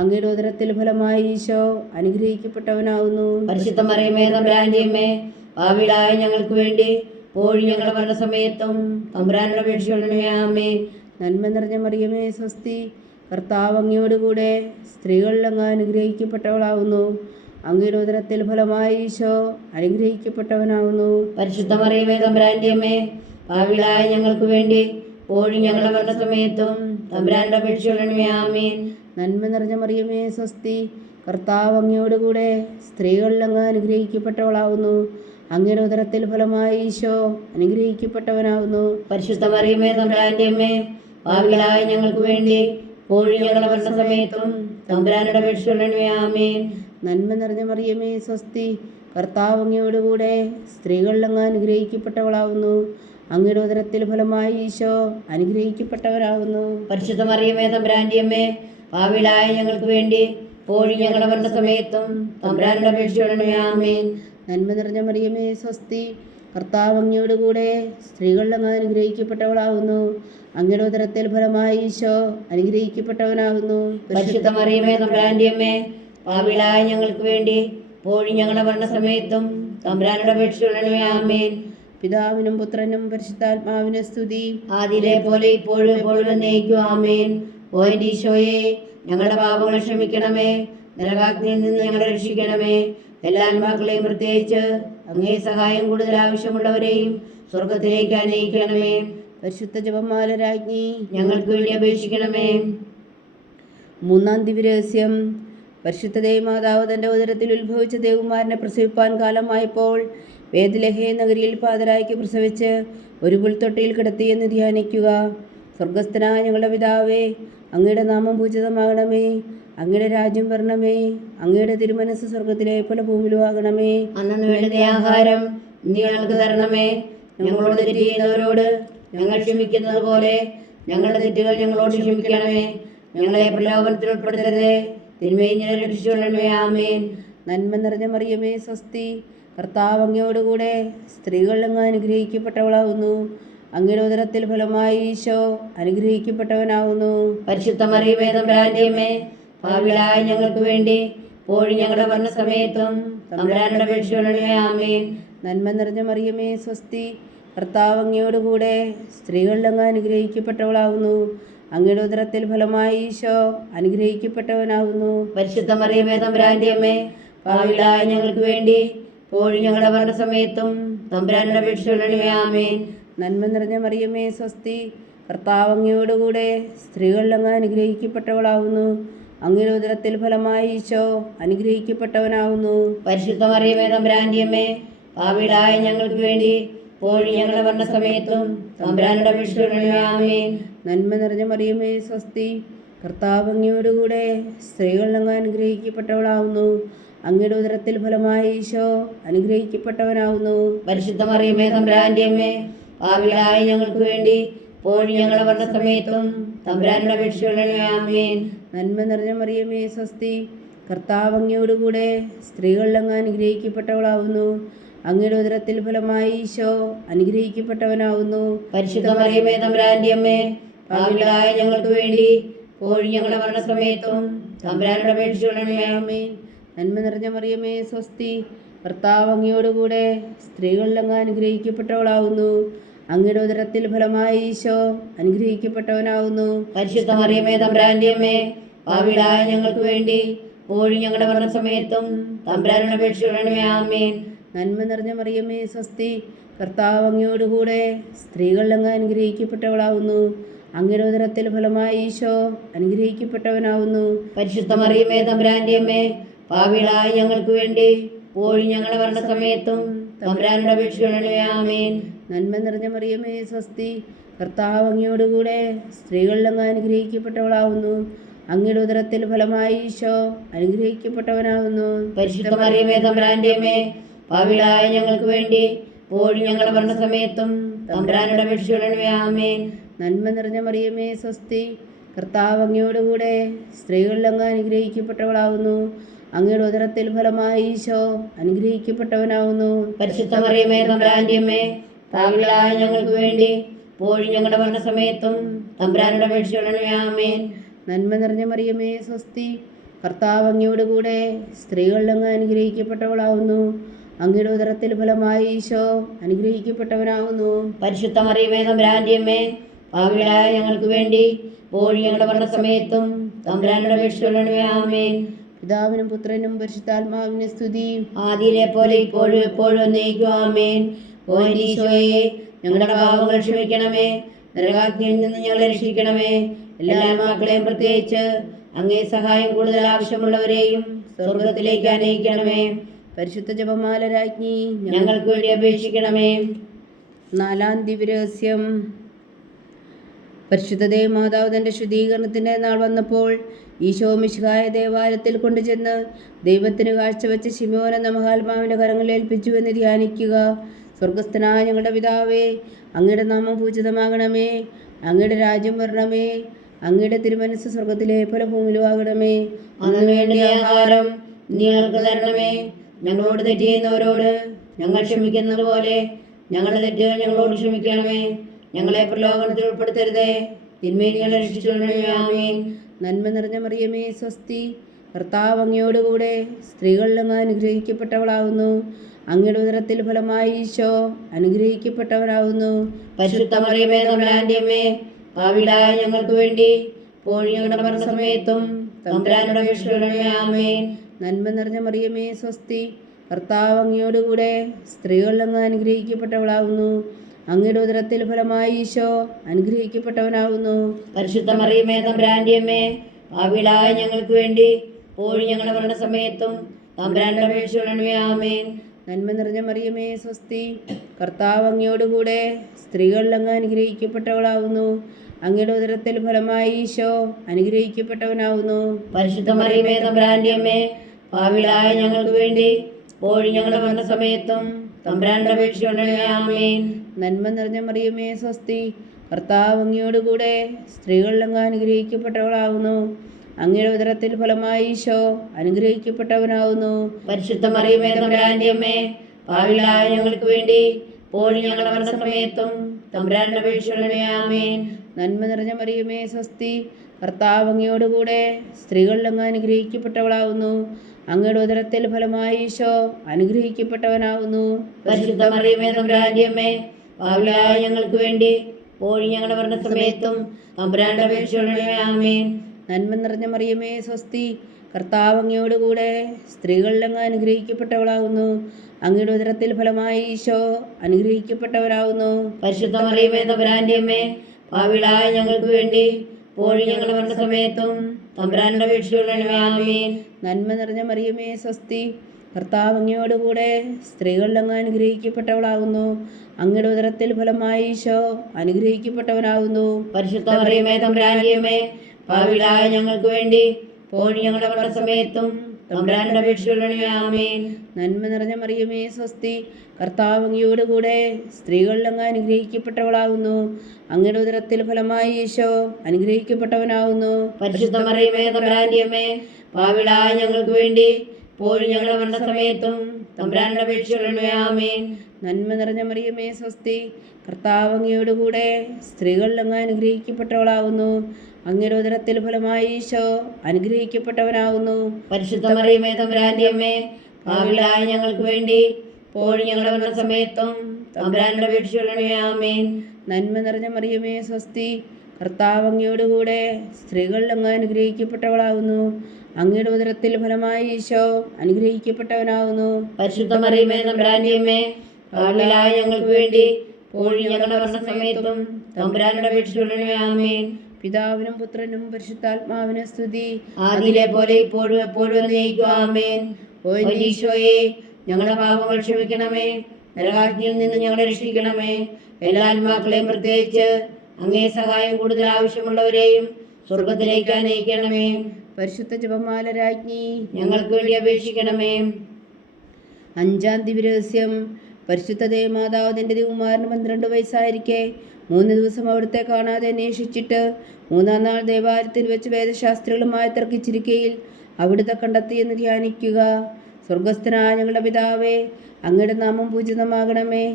അങ്ങയുടെ ഉദരത്തിൽ ഫലമായി ഈശോ അനുഗ്രഹിക്കപ്പെട്ടവനാവുന്നു. പരിശുദ്ധ മറിയമേ തമ്പുരാന്റെ അമ്മേ, പാപികളായ ഞങ്ങൾക്ക് വേണ്ടി ഇപ്പോഴും ഞങ്ങളുടെ മരണസമയത്തും തമ്പുരാനോട് അപേക്ഷിച്ചുകൊള്ളണമേ. ആമേൻ. നന്മ നിറഞ്ഞ മറിയമേ സ്വസ്തി, കർത്താവ് അങ്ങയോടുകൂടെ സ്ത്രീകളിൽ അങ്ങ് അനുഗ്രഹിക്കപ്പെട്ടവളാവുന്നു. അങ്ങയുടെ ഉദരത്തിൽ ഫലമായി ഈശോ അനുഗ്രഹിക്കപ്പെട്ടവനാവുന്നു. പരിശുദ്ധ മറിയമേ തമ്പുരാന്റെ അമ്മേ, പാപികളായ ഞങ്ങൾക്ക് വേണ്ടി ഇപ്പോഴും ഞങ്ങളുടെ മരണസമയത്തും തമ്പുരാനോട് അപേക്ഷിച്ചുകൊള്ളണമേ. ആമേൻ. നന്മ നിറഞ്ഞ മറിയമേ സ്വസ്തി, കർത്താവ് അങ്ങയോടുകൂടെ സ്ത്രീകളിൽ അങ്ങ് അനുഗ്രഹിക്കപ്പെട്ടവളാവുന്നു. അങ്ങയുടെ ഉദരത്തിൽ ഫലമായി ഈശോ അനുഗ്രഹിക്കപ്പെട്ടവനാവുന്നു. പരിശുദ്ധ മറിയമേ തമ്പുരാന്റെ അമ്മേ, പാപികളായ ഞങ്ങൾക്ക് വേണ്ടി ഇപ്പോഴും ഞങ്ങളുടെ മരണസമയത്തും തമ്പുരാനോട് അപേക്ഷിച്ചുകൊള്ളണമേ. ആമേൻ. നന്മ നിറഞ്ഞ മറിയമേ സ്വസ്തി, കർത്താവ് അങ്ങയോടുകൂടെ സ്ത്രീകളിൽ അങ്ങ് അനുഗ്രഹിക്കപ്പെട്ടവളാവുന്നു. അങ്ങയുടെ ഉദരത്തിൽ ഫലമായി ഈശോ അനുഗ്രഹിക്കപ്പെട്ടവരാകുന്നു. പരിശുദ്ധ മറിയമേ തമ്പുരാന്റെ അമ്മേ, പാപികളായ ഞങ്ങൾക്ക് വേണ്ടി ഇപ്പോഴും ഞങ്ങളുടെ മരണസമയത്തും തമ്പുരാനോട് അപേക്ഷിച്ചുകൊള്ളണമേ. ആമേൻ. നന്മ നിറഞ്ഞ മറിയമേ സ്വസ്തി, കർത്താവ് അങ്ങയോടുകൂടെ സ്ത്രീകളിൽ അങ്ങ് അനുഗ്രഹിക്കപ്പെട്ടവളാകുന്നു. അങ്ങയുടെ ഉദരത്തിൽ ഫലമായി ഈശോ അനുഗ്രഹിക്കപ്പെട്ടവനാകുന്നു. പരിശുദ്ധ മറിയമേ തമ്പുരാന്റെ അമ്മേ, പാപികളായ ഞങ്ങൾക്ക് വേണ്ടി ഇപ്പോഴും ഞങ്ങളുടെ മരണസമയത്തും തമ്പുരാനോട് അപേക്ഷിച്ചുകൊള്ളണമേ. ആമേൻ. പിതാവിനും പുത്രനും പരിശുദ്ധാത്മാവിനും സ്തുതി, ആദിയിലെ പോലെ ഇപ്പോഴും എപ്പോഴും എന്നേക്കും. ആമേൻ. ഓ എൻ്റെ ഈശോയെ, ഞങ്ങളുടെ പാപങ്ങൾ ക്ഷമിക്കണമേ, നരകാഗ്നിയിൽ നിന്ന് ഞങ്ങളെ രക്ഷിക്കണമേ. എല്ലാ ആത്മാക്കളെയും, പ്രത്യേകിച്ച് അങ്ങേ സഹായം കൂടുതൽ ആവശ്യമുള്ളവരെയും സ്വർഗത്തിലേക്ക് അനയിക്കണമേ. പരിശുദ്ധ ജപമാല രാജ്ഞി ഞങ്ങൾക്ക് വേണ്ടി അപേക്ഷിക്കണമേ. മൂന്നാം ദിവ്യരഹസ്യം. പരിശുദ്ധ ദേവമാതാവ് തൻ്റെ ഉദരത്തിൽ ഉത്ഭവിച്ച ദേവകുമാരനെ പ്രസവിപ്പാൻ കാലമായപ്പോൾ വേദലഹേ നഗരിയിൽ പാതരായ്ക്ക് പ്രസവിച്ച് ഒരു പുൽത്തൊട്ടിയിൽ കിടത്തിയെന്ന് ധ്യാനിക്കുക. സ്വർഗസ്ഥനായ ഞങ്ങളുടെ പിതാവേ, അങ്ങയുടെ നാമം പൂജിതമാകണമേ. അങ്ങയുടെ രാജ്യം വരണമേ. അങ്ങയുടെ തിരുമനസ് സ്വർഗത്തിലെ പോലെ ഭൂമിയിലും ആകണമേ. അന്നു വേണ്ടുന്ന ആഹാരം നീ ഞങ്ങൾക്ക് തരണമേ. ഞങ്ങളോട് തെറ്റ് ചെയ്യുന്നവരോട് ഞങ്ങൾ ക്ഷമിക്കുന്നത് പോലെ ഞങ്ങളുടെ തെറ്റുകൾ ഞങ്ങളോട് ക്ഷമിക്കണമേ. ഞങ്ങളെ പ്രലോഭനത്തിൽ ഉൾപ്പെടുത്തരുതേ, തിന്മയിൽ ഞങ്ങളെ രക്ഷിച്ചുകൊള്ളണമേ. ആമേൻ. നന്മ നിറഞ്ഞ മറിയമേ സ്വസ്തി, കർത്താവ് അങ്ങയോടുകൂടെ സ്ത്രീകളിൽ അങ്ങ് അനുഗ്രഹിക്കപ്പെട്ടവളാകുന്നു. അങ്ങയുടെ ഉദരത്തിൽ ഫലമായി ഈശോ അനുഗ്രഹിക്കപ്പെട്ടവനാകുന്നു. പരിശുദ്ധ മറിയമേ തമ്പുരാന്റെ അമ്മേ, പാപികളായ ഞങ്ങൾക്ക് വേണ്ടി ഇപ്പോഴും ഞങ്ങളുടെ മരണസമയത്തും തമ്പുരാനോട് അപേക്ഷിച്ചുകൊള്ളണമേ. ആമേൻ. നന്മ നിറഞ്ഞ മറിയമേ സ്വസ്തി, കർത്താവ് അങ്ങയോടുകൂടെ സ്ത്രീകളിൽ അങ്ങ് അനുഗ്രഹിക്കപ്പെട്ടവളാകുന്നു. അങ്ങയുടെ ഉദരത്തിൽ ഫലമായി ഈശോ അനുഗ്രഹിക്കപ്പെട്ടവനാകുന്നു. പരിശുദ്ധ മറിയമേ തമ്പുരാന്റെ അമ്മേ, പാപികളായ ഞങ്ങൾക്ക് വേണ്ടി ഇപ്പോഴും ഞങ്ങളുടെ മരണസമയത്തും തമ്പുരാനോട് അപേക്ഷിച്ചുകൊള്ളണമേ. ആമേൻ. നന്മ നിറഞ്ഞ മറിയമേ സ്വസ്തി, കർത്താവ് അങ്ങയോടുകൂടെ സ്ത്രീകളിൽ അങ്ങ് അനുഗ്രഹിക്കപ്പെട്ടവളാകുന്നു. അങ്ങയുടെ ഉദരത്തിൽ ഫലമായി ഈശോ അനുഗ്രഹിക്കപ്പെട്ടവനാകുന്നു. പരിശുദ്ധ മറിയമേ തമ്പുരാന്റെ അമ്മേ, പാപികളായ ഞങ്ങൾക്ക് വേണ്ടി ഇപ്പോഴും ഞങ്ങളുടെ മരണസമയത്തും തമ്പുരാനോട് അപേക്ഷിച്ചുകൊള്ളണമേ. ആമേൻ. നന്മ നിറഞ്ഞ മറിയമേ സ്വസ്തി, കർത്താവ് അങ്ങയോടുകൂടെ സ്ത്രീകളിൽ അങ്ങ് അനുഗ്രഹിക്കപ്പെട്ടവളാകുന്നു. അങ്ങയുടെ ഉദരത്തിൽ ഫലമായി ഈശോ അനുഗ്രഹിക്കപ്പെട്ടവനാകുന്നു. പരിശുദ്ധ മറിയമേ തമ്പുരാന്റെ അമ്മേ, പാപികളായ ഞങ്ങൾക്ക് വേണ്ടി ഇപ്പോഴും ഞങ്ങളുടെ മരണസമയത്തും തമ്പുരാനോട് അപേക്ഷിച്ചുകൊള്ളണമേ. ആമേൻ. നന്മ നിറഞ്ഞ മറിയമേ സ്വസ്തി, കർത്താവ് അങ്ങയോടുകൂടെ സ്ത്രീകളിൽ അങ്ങ് അനുഗ്രഹിക്കപ്പെട്ടവളാകുന്നു. അങ്ങയുടെ ഉദരത്തിൽ ഫലമായി ഈശോ അനുഗ്രഹിക്കപ്പെട്ടവനാകുന്നു. പരിശുദ്ധ മറിയമേ തമ്പുരാന്റെ അമ്മേ, പാപികളായ ഞങ്ങൾക്ക് വേണ്ടി ഇപ്പോഴും ഞങ്ങളുടെ മരണസമയത്തും തമ്പുരാനോട് അപേക്ഷിച്ചുകൊള്ളണമേ. ആമേൻ. നന്മ നിറഞ്ഞ മറിയമേ സ്വസ്തി, കർത്താവ് അങ്ങയോടുകൂടെ സ്ത്രീകളിൽ അങ്ങ് അനുഗ്രഹിക്കപ്പെട്ടവളാകുന്നു. അങ്ങയുടെ ഉദരത്തിൽ ഫലമായി ഈശോ അനുഗ്രഹിക്കപ്പെട്ടവനാകുന്നു. പരിശുദ്ധ മറിയമേ തമ്പുരാന്റെ അമ്മേ, പാപികളായ ഞങ്ങൾക്ക് വേണ്ടി ഇപ്പോഴും ഞങ്ങളുടെ മരണസമയത്തും തമ്പുരാനോട് അപേക്ഷിച്ചുകൊള്ളണമേ. ആമേൻ. നന്മ നിറഞ്ഞ മറിയമേ സ്വസ്തി, കർത്താവ് അങ്ങയോടുകൂടെ സ്ത്രീകളിൽ അങ്ങ് അനുഗ്രഹിക്കപ്പെട്ടവളാകുന്നു. അങ്ങയുടെ ഉദരത്തിൽ ഫലമായി ഈശോ അനുഗ്രഹിക്കപ്പെട്ടവനാകുന്നു. പരിശുദ്ധ മറിയമേ തമ്പുരാന്റെ അമ്മേ, പാപികളായ ഞങ്ങൾക്ക് വേണ്ടി ഇപ്പോഴും ഞങ്ങളുടെ മരണസമയത്തും തമ്പുരാനോട് അപേക്ഷിച്ചുകൊള്ളണമേ. ആമേൻ. നന്മ നിറഞ്ഞ മറിയമേ സ്വസ്തി, കർത്താവ് അങ്ങയോടുകൂടെ സ്ത്രീകളിൽ അങ്ങ് അനുഗ്രഹിക്കപ്പെട്ടവളാകുന്നു. അങ്ങയുടെ ഉദരത്തിൽ ഫലമായി ഈശോ അനുഗ്രഹിക്കപ്പെട്ടവനാകുന്നു. പരിശുദ്ധ മറിയമേ തമ്പുരാന്റെ അമ്മേ, പാപികളായ ഞങ്ങൾക്ക് വേണ്ടി ഇപ്പോഴും ഞങ്ങളുടെ മരണസമയത്തും തമ്പുരാനോട് അപേക്ഷിച്ചുകൊള്ളണമേ. ആമേൻ. നന്മ നിറഞ്ഞ മറിയമേ സ്വസ്തി, കർത്താവ് അങ്ങയോടുകൂടെ സ്ത്രീകളിൽ അങ്ങ് അനുഗ്രഹിക്കപ്പെട്ടവളാകുന്നു. അങ്ങയുടെ ഉദരത്തിൽ ഫലമായി ഈശോ അനുഗ്രഹിക്കപ്പെട്ടവനാകുന്നു. പരിശുദ്ധ മറിയമേ തമ്പുരാന്റെ അമ്മേ, പാപികളായ ഞങ്ങൾക്ക് വേണ്ടി ഇപ്പോഴും ഞങ്ങളുടെ മരണസമയത്തും തമ്പുരാനോട് അപേക്ഷിച്ചുകൊള്ളണമേ. ആമേൻ. നന്മ നിറഞ്ഞ മറിയമേ സ്വസ്തി, കർത്താവ് അങ്ങയോടുകൂടെ സ്ത്രീകളിൽ അങ്ങ് അനുഗ്രഹിക്കപ്പെട്ടവളാകുന്നു. അങ്ങയുടെ ഉദരത്തിൽ ഫലമായി ഈശോ അനുഗ്രഹിക്കപ്പെട്ടവനാകുന്നു. പരിശുദ്ധ മറിയമേ തമ്പുരാന്റെ അമ്മേ, പാപികളായ ഞങ്ങൾക്ക് വേണ്ടി ഇപ്പോഴും ഞങ്ങളുടെ മരണസമയത്തും തമ്പുരാനോട് അപേക്ഷിച്ചുകൊള്ളണമേ. ആമേൻ. പിതാവിനും പുത്രനും പരിശുദ്ധാത്മാവിനും സ്തുതി, ആദിയിലെ പോലെ ഇപ്പോഴും എപ്പോഴും എന്നേക്കും. ആമേൻ. ഓ എൻ്റെ ഈശോയെ, ഞങ്ങളുടെ പാപങ്ങൾ ക്ഷമിക്കണമേ, നരകാഗ്നിയിൽ നിന്ന് ഞങ്ങളെ രക്ഷിക്കണമേ. എല്ലാ ആത്മാക്കളെയും, പ്രത്യേകിച്ച് അങ്ങേ സഹായം കൂടുതൽ ആവശ്യമുള്ളവരെയും സ്വർഗത്തിലേക്ക് ആനയിക്കണമേ. പരിശുദ്ധ ജപമാല രാജ്ഞി ഞങ്ങൾക്ക് വേണ്ടി അപേക്ഷിക്കണമേ. നാലാം ദിവ്യരഹസ്യം. പരിശുദ്ധ ദേവമാതാവ് തൻ്റെ ശുദ്ധീകരണത്തിൻ്റെ നാൾ വന്നപ്പോൾ ഈശോ മിശിഹായ ദേവാലയത്തിൽ കൊണ്ടുചെന്ന് ദൈവത്തിന് കാഴ്ചവെച്ച ശിമോൻ എന്ന മഹാത്മാവിൻ്റെ കരങ്ങളിൽ ഏൽപ്പിച്ചുവെന്ന് ധ്യാനിക്കുക. സ്വർഗസ്ഥനായ ഞങ്ങളുടെ പിതാവേ, അങ്ങയുടെ നാമം പൂജിതമാകണമേ. അങ്ങയുടെ രാജ്യം വരണമേ. അങ്ങയുടെ തിരുമനസ്സ് സ്വർഗത്തിലെ പോലെ ഭൂമിയിലും ആകണമേ. അന്ന് വേണ്ടിയ ആഹാരം ഞങ്ങൾക്ക് തരണമേ. ഞങ്ങളോട് തെറ്റ് ചെയ്യുന്നവരോട് ഞങ്ങൾ ക്ഷമിക്കുന്നത് പോലെ ഞങ്ങളുടെ തെറ്റുകൾ ഞങ്ങളോട് ക്ഷമിക്കണമേ. ഞങ്ങളെ പ്രലോഭനത്തിൽ ഉൾപ്പെടുത്തരുതേ, തിന്മയിൽ ഞങ്ങളെ രക്ഷിച്ചുകൊള്ളണമേ. ആമേൻ. നന്മ നിറഞ്ഞ മറിയമേ, സ്വസ്തി. കർത്താവ് അങ്ങയോടുകൂടെ സ്ത്രീകളിൽ അങ്ങ് അനുഗ്രഹിക്കപ്പെട്ടവളാകുന്നു. അങ്ങയുടെ ഉദരത്തിൽ ഫലമായി ഈശോ അനുഗ്രഹിക്കപ്പെട്ടവനാകുന്നു. പരിശുദ്ധ മറിയമേ, തമ്പുരാന്റെ അമ്മേ, പാപികളായ ഞങ്ങൾക്ക് വേണ്ടി ഇപ്പോഴും ഞങ്ങളുടെ മരണസമയത്തും തമ്പുരാനോട് അപേക്ഷിക്കണമേ. ആമേൻ. നന്മ നിറഞ്ഞ മറിയമേ, സ്വസ്തി. കർത്താവ് അങ്ങയോടുകൂടെ സ്ത്രീകളിൽ അങ്ങ് അനുഗ്രഹിക്കപ്പെട്ടവളാകുന്നു. അങ്ങയുടെ ഉദരത്തിൽ ഫലമായി ഈശോ അനുഗ്രഹിക്കപ്പെട്ടവനാകുന്നു. പരിശുദ്ധ മറിയമേ, തമ്പുരാന്റെ അമ്മേ, പാപികളായ ഞങ്ങൾക്ക് വേണ്ടി ഇപ്പോഴും ഞങ്ങളുടെ മരണസമയത്തും തമ്പുരാനോട് അപേക്ഷിക്കണമേ. ആമേൻ. നന്മ നിറഞ്ഞ മറിയമേ, സ്വസ്തി. കർത്താവ് അങ്ങയോടുകൂടെ സ്ത്രീകളിൽ അങ്ങ് അനുഗ്രഹിക്കപ്പെട്ടവളാകുന്നു. അങ്ങയുടെ ഉദരത്തിൽ ഫലമായി ഈശോ അനുഗ്രഹിക്കപ്പെട്ടവനാകുന്നു. പരിശുദ്ധ മറിയമേ, തമ്പുരാന്റെ അമ്മേ, പാപികളായ ഞങ്ങൾക്ക് വേണ്ടി ഇപ്പോഴും ഞങ്ങളുടെ മരണസമയത്തും തമ്പുരാനോട് അപേക്ഷിക്കണമേ. ആമേൻ. നന്മ നിറഞ്ഞ മറിയമേ, സ്വസ്തി. കർത്താവ് അങ്ങയോടുകൂടെ സ്ത്രീകളിൽ അങ്ങ് അനുഗ്രഹിക്കപ്പെട്ടവളാകുന്നു. അങ്ങയുടെ ഉദരത്തിൽ ഫലമായി ഈശോ അനുഗ്രഹിക്കപ്പെട്ടവനാകുന്നു. പരിശുദ്ധ മറിയമേ, തമ്പുരാന്റെ അമ്മേ, പാപികളായ ഞങ്ങൾക്ക് വേണ്ടി ഇപ്പോഴും ഞങ്ങളുടെ മരണസമയത്തും തമ്പുരാനോട് അപേക്ഷിക്കണമേ. ആമേൻ. നന്മ നിറഞ്ഞ മറിയമേ, സ്വസ്തി. കർത്താവ് അങ്ങയോടുകൂടെ സ്ത്രീകളിൽ അങ്ങ് അനുഗ്രഹിക്കപ്പെട്ടവളാകുന്നു. അങ്ങയുടെ ഉദരത്തിൽ ഫലമായി ഈശോ അനുഗ്രഹിക്കപ്പെട്ടവനാകുന്നു. പരിശുദ്ധ മറിയമേ, തമ്പുരാന്റെ അമ്മേ, പാപികളായ ഞങ്ങൾക്ക് വേണ്ടി ഇപ്പോഴും ഞങ്ങളുടെ മരണസമയത്തും തമ്പുരാനോട് അപേക്ഷിക്കണമേ. ആമേൻ. നന്മ നിറഞ്ഞ മറിയമേ, സ്വസ്തി. കർത്താവ് അങ്ങയോടുകൂടെ സ്ത്രീകളിൽ അങ്ങ് അനുഗ്രഹിക്കപ്പെട്ടവളാകുന്നു. അങ്ങയുടെ ഉദരത്തിൽ ഫലമായി ഈശോ അനുഗ്രഹിക്കപ്പെട്ടവനാകുന്നു. പരിശുദ്ധ മറിയമേ, തമ്പുരാന്റെ അമ്മേ, പാപികളായ ഞങ്ങൾക്ക് വേണ്ടി ഇപ്പോഴും ഞങ്ങളുടെ മരണസമയത്തും തമ്പുരാനോട് അപേക്ഷിക്കണമേ. ആമേൻ. നന്മ നിറഞ്ഞ മറിയമേ, സ്വസ്തി. കർത്താവ് അങ്ങയോടുകൂടെ സ്ത്രീകളിൽ അങ്ങ് അനുഗ്രഹിക്കപ്പെട്ടവളാകുന്നു. അങ്ങയുടെ ഉദരത്തിൽ ഫലമായി ഈശോ അനുഗ്രഹിക്കപ്പെട്ടവനാകുന്നു. പരിശുദ്ധ മറിയമേ, തമ്പുരാന്റെ അമ്മേ, പാപികളായ ഞങ്ങൾക്ക് വേണ്ടി ഇപ്പോഴും ഞങ്ങളുടെ മരണസമയത്തും തമ്പുരാനോട് അപേക്ഷിക്കണമേ. ആമേൻ. നന്മ നിറഞ്ഞ മറിയമേ, സ്വസ്തി. കർത്താവ് അങ്ങയോടുകൂടെ സ്ത്രീകളിൽ അങ്ങ് അനുഗ്രഹിക്കപ്പെട്ടവളാകുന്നു. അങ്ങയുടെ ഉദരത്തിൽ ഫലമായി ഈശോ അനുഗ്രഹിക്കപ്പെട്ടവനാകുന്നു. പരിശുദ്ധ മറിയമേ, തമ്പുരാന്റെ അമ്മേ, പാപികളായ ഞങ്ങൾക്ക് വേണ്ടി ഇപ്പോഴും ഞങ്ങളുടെ മരണസമയത്തും തമ്പുരാനോട് അപേക്ഷിക്കണമേ. ആമേൻ. നന്മ നിറഞ്ഞ മറിയമേ, സ്വസ്തി. കർത്താവ് അങ്ങയോടുകൂടെ സ്ത്രീകളിൽ അങ്ങ് അനുഗ്രഹിക്കപ്പെട്ടവളാകുന്നു. അങ്ങയുടെ ഉദരത്തിൽ ഫലമായി ഈശോ അനുഗ്രഹിക്കപ്പെട്ടവനാകുന്നു. പരിശുദ്ധ മറിയമേ, തമ്പുരാന്റെ അമ്മേ, പാപികളായ ഞങ്ങൾക്ക് വേണ്ടി ഇപ്പോഴും ഞങ്ങളുടെ മരണസമയത്തും തമ്പുരാനോട് അപേക്ഷിക്കണമേ. ആമേൻ. നന്മ നിറഞ്ഞ മറിയമേ, സ്വസ്തി. കർത്താവ് അങ്ങയോടുകൂടെ സ്ത്രീകളിൽ അങ്ങ് അനുഗ്രഹിക്കപ്പെട്ടവളാകുന്നു. അങ്ങയുടെ ഉദരത്തിൽ ഫലമായി ഈശോ അനുഗ്രഹിക്കപ്പെട്ടവനാകുന്നു. പരിശുദ്ധ മറിയമേ, തമ്പുരാന്റെ അമ്മേ, പാപികളായ ഞങ്ങൾക്ക് വേണ്ടി ഇപ്പോഴും ഞങ്ങളുടെ മരണസമയത്തും തമ്പുരാനോട് അപേക്ഷിക്കണമേ. ആമേൻ. പിതാവിനും പുത്രനും പരിശുദ്ധാത്മാവിനും സ്തുതി. ആദിയിലെ പോലെ ഇപ്പോഴും എപ്പോഴും എന്നേക്കും. ആമേൻ. ഓ ഈശോയെ, ഞങ്ങളുടെ പാപങ്ങൾ ക്ഷമിക്കണമേ. നരകാഗ്നിയിൽ നിന്ന് ഞങ്ങളെ രക്ഷിക്കണമേ. എല്ലാ ആത്മാക്കളെയും പ്രത്യേകിച്ച് അങ്ങേ സഹായം കൂടുതൽ ആവശ്യമുള്ളവരെയും സ്വർഗത്തിലേക്ക് ആനയിക്കണമേ. പരിശുദ്ധ ജപമാല രാജ്ഞി ഞങ്ങൾക്ക് വേണ്ടി അപേക്ഷിക്കണമേ. അഞ്ചാം ദിവ്യരഹസ്യം. പരിശുദ്ധ ദേവമാതാവ് തൻ്റെ തിരുകുമാരന് 12 വയസ്സായിരിക്കെ 3 ദിവസം അവിടുത്തെ കാണാതെ അന്വേഷിച്ചിട്ട് 3-ാം നാൾ ദേവാലയത്തിൽ വെച്ച് വേദശാസ്ത്രികളുമായി തർക്കിച്ചിരിക്കയിൽ അവിടുത്തെ കണ്ടെത്തിയെന്ന് ധ്യാനിക്കുക. സ്വർഗസ്ഥനായ ഞങ്ങളുടെ പിതാവേ, അങ്ങയുടെ നാമം പൂജിതമാകണമേ.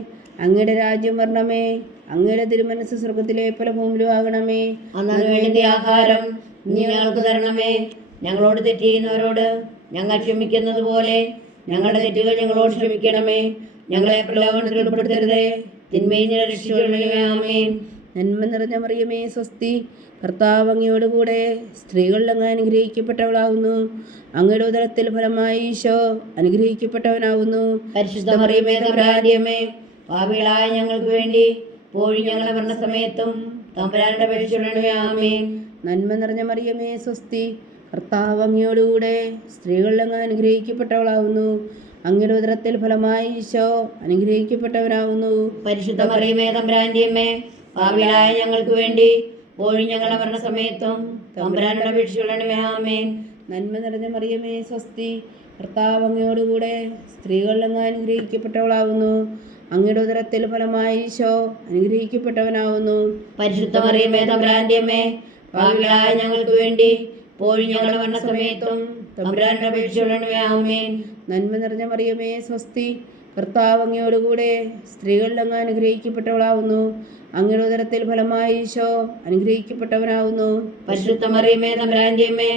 അങ്ങയുടെ രാജ്യം വരണമേ. അങ്ങയുടെ തിരുമനസ്സ് സ്വർഗത്തിലെ പോലെ ഭൂമിയിലും ആകണമേ. അന്നു വേണ്ട ആഹാരം നീ ഞങ്ങൾക്ക് തരണമേ. ഞങ്ങളോട് തെറ്റ് ചെയ്യുന്നവരോട് ഞങ്ങൾ ക്ഷമിക്കുന്നത് പോലെ ഞങ്ങളുടെ തെറ്റുകൾ ഞങ്ങളോട് ക്ഷമിക്കണമേ. ഞങ്ങളെ പ്രലോഭനത്തിൽ ഉൾപ്പെടുത്തരുതേ, തിന്മയിൽ നിന്ന് രക്ഷിക്കണമേ. ആമേൻ. നന്മ നിറഞ്ഞ മറിയമേ, സ്വസ്തി. കർത്താവ് അങ്ങയോടുകൂടെ സ്ത്രീകളിൽ അങ്ങ് അനുഗ്രഹിക്കപ്പെട്ടവളാകുന്നു. അങ്ങയുടെ ഉദരത്തിൽ ഫലമായി ഈശോ അനുഗ്രഹിക്കപ്പെട്ടവനാകുന്നു. പരിശുദ്ധ മറിയമേ, തമ്പുരാന്റെ അമ്മേ, പാപികളായ ഞങ്ങൾക്ക് വേണ്ടി ഇപ്പോഴും ഞങ്ങളുടെ മരണസമയത്തും തമ്പുരാനോട് അപേക്ഷിക്കണമേ. ആമേൻ. നന്മ നിറഞ്ഞ മറിയമേ, സ്വസ്തി. കർത്താവ് അങ്ങയോടുകൂടെ സ്ത്രീകളിൽ അങ്ങ് അനുഗ്രഹിക്കപ്പെട്ടവളാകുന്നു. അങ്ങയുടെ ഉദരത്തിൽ ഫലമായി ഈശോ അനുഗ്രഹിക്കപ്പെട്ടവനാകുന്നു. പരിശുദ്ധ മറിയമേ തമ്പുരാന്റെ അമ്മേ, പാപികളായ ഞങ്ങൾക്ക് വേണ്ടി ഇപ്പോഴും ഞങ്ങളുടെ മരണസമയത്തും തമ്പുരാനോട് അപേക്ഷിച്ചുകൊള്ളണമേ. ആമേൻ. നന്മ നിറഞ്ഞ മറിയമേ സ്വസ്തി, കർത്താവ് അങ്ങയോടുകൂടെ സ്ത്രീകളിൽ അങ്ങ് അനുഗ്രഹിക്കപ്പെട്ടവളാകുന്നു. അങ്ങയുടെ ഉദരത്തിൽ ഫലമായി ഈശോ അനുഗ്രഹിക്കപ്പെട്ടവനാകുന്നു. പരിശുദ്ധ മറിയമേ തമ്പുരാന്റെ അമ്മേ, പാപികളായ ഞങ്ങൾക്ക് വേണ്ടി ഇപ്പോഴും ഞങ്ങളുടെ മരണസമയത്തും തമ്പുരാനോട് അപേക്ഷിച്ചുകൊള്ളണമേ. ആമേൻ. നന്മ നിറഞ്ഞ മറിയമേ സ്വസ്തി, കർത്താവ് അങ്ങയോടുകൂടെ സ്ത്രീകളിൽ അങ്ങ് അനുഗ്രഹിക്കപ്പെട്ടവളാകുന്നു. അങ്ങയുടെ ഉദരത്തിൽ ഫലമായി ഈശോ അനുഗ്രഹിക്കപ്പെട്ടവനാകുന്നു. പരിശുദ്ധ മറിയമേ തമ്പുരാന്റെ അമ്മേ,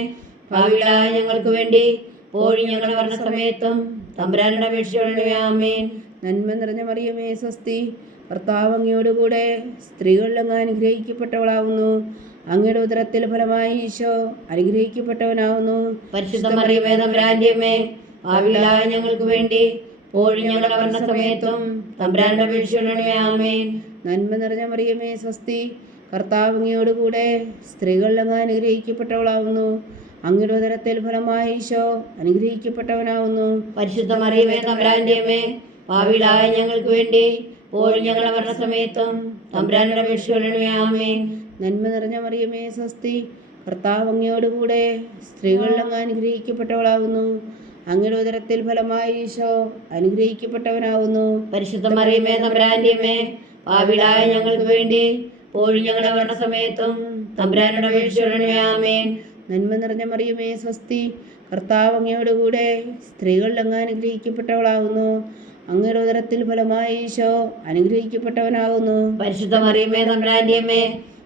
പാപികളായ ഞങ്ങൾക്ക് വേണ്ടി ഇപ്പോഴും ഞങ്ങളുടെ മരണസമയത്തും തമ്പുരാനോട് അപേക്ഷിച്ചുകൊള്ളണമേ. ആമേൻ. നന്മ നിറഞ്ഞ മറിയമേ സ്വസ്തി, കർത്താവ് അങ്ങയോടുകൂടെ സ്ത്രീകളിൽ അങ്ങ് അനുഗ്രഹിക്കപ്പെട്ടവളാകുന്നു. അങ്ങയുടെ ഉദരത്തിൽ ഫലമായി ഈശോ അനുഗ്രഹിക്കപ്പെട്ടവനാകുന്നു. പരിശുദ്ധ മറിയമേ തമ്പുരാന്റെ അമ്മേ, പാപികളായ ഞങ്ങൾക്ക് വേണ്ടി ഇപ്പോഴും ഞങ്ങളുടെ മരണസമയത്തും തമ്പുരാനോട് അപേക്ഷിച്ചുകൊള്ളണമേ. ആമേൻ. നന്മ നിറഞ്ഞ മറിയമേ സ്വസ്തി, കർത്താവ് അങ്ങയോടുകൂടെ സ്ത്രീകളിൽ അങ്ങ് അനുഗ്രഹിക്കപ്പെട്ടവളാകുന്നു. അങ്ങയുടെ ഉദരത്തിൽ ഫലമായി ഈശോ അനുഗ്രഹിക്കപ്പെട്ടവനാകുന്നു. പരിശുദ്ധ മറിയമേ തമ്പുരാന്റെ അമ്മേ, പാപികളായ ഞങ്ങൾക്ക് വേണ്ടി ഇപ്പോഴും ഞങ്ങളുടെ മരണസമയത്തും തമ്പുരാനോട് അപേക്ഷിച്ചുകൊള്ളണമേ. ആമേൻ. നന്മ നിറഞ്ഞ മറിയമേ സ്വസ്തി, കർത്താവ് അങ്ങയോടുകൂടെ സ്ത്രീകളിൽ അങ്ങ് അനുഗ്രഹിക്കപ്പെട്ടവളാകുന്നു. അങ്ങയുടെ ഉദരത്തിൽ ഫലമായി ഈശോ അനുഗ്രഹിക്കപ്പെട്ടവനാകുന്നു. പരിശുദ്ധ മറിയമേ തമ്പുരാന്റെ അമ്മേ, പാപികളായ ഞങ്ങൾക്ക് വേണ്ടി ഇപ്പോഴും ഞങ്ങളുടെ മരണസമയത്തും തമ്പുരാനോട് അപേക്ഷിച്ചുകൊള്ളണമേ. ആമേൻ. നന്മ നിറഞ്ഞ മറിയമേ സ്വസ്തി, കർത്താവ് അങ്ങയോടുകൂടെ സ്ത്രീകളിൽ അങ്ങ് അനുഗ്രഹിക്കപ്പെട്ടവളാകുന്നു. അങ്ങയുടെ ഉദരത്തിൽ ഫലമായി ഈശോ അനുഗ്രഹിക്കപ്പെട്ടവനാകുന്നു. പരിശുദ്ധ മറിയമേ തമ്പുരാന്റെ അമ്മേ,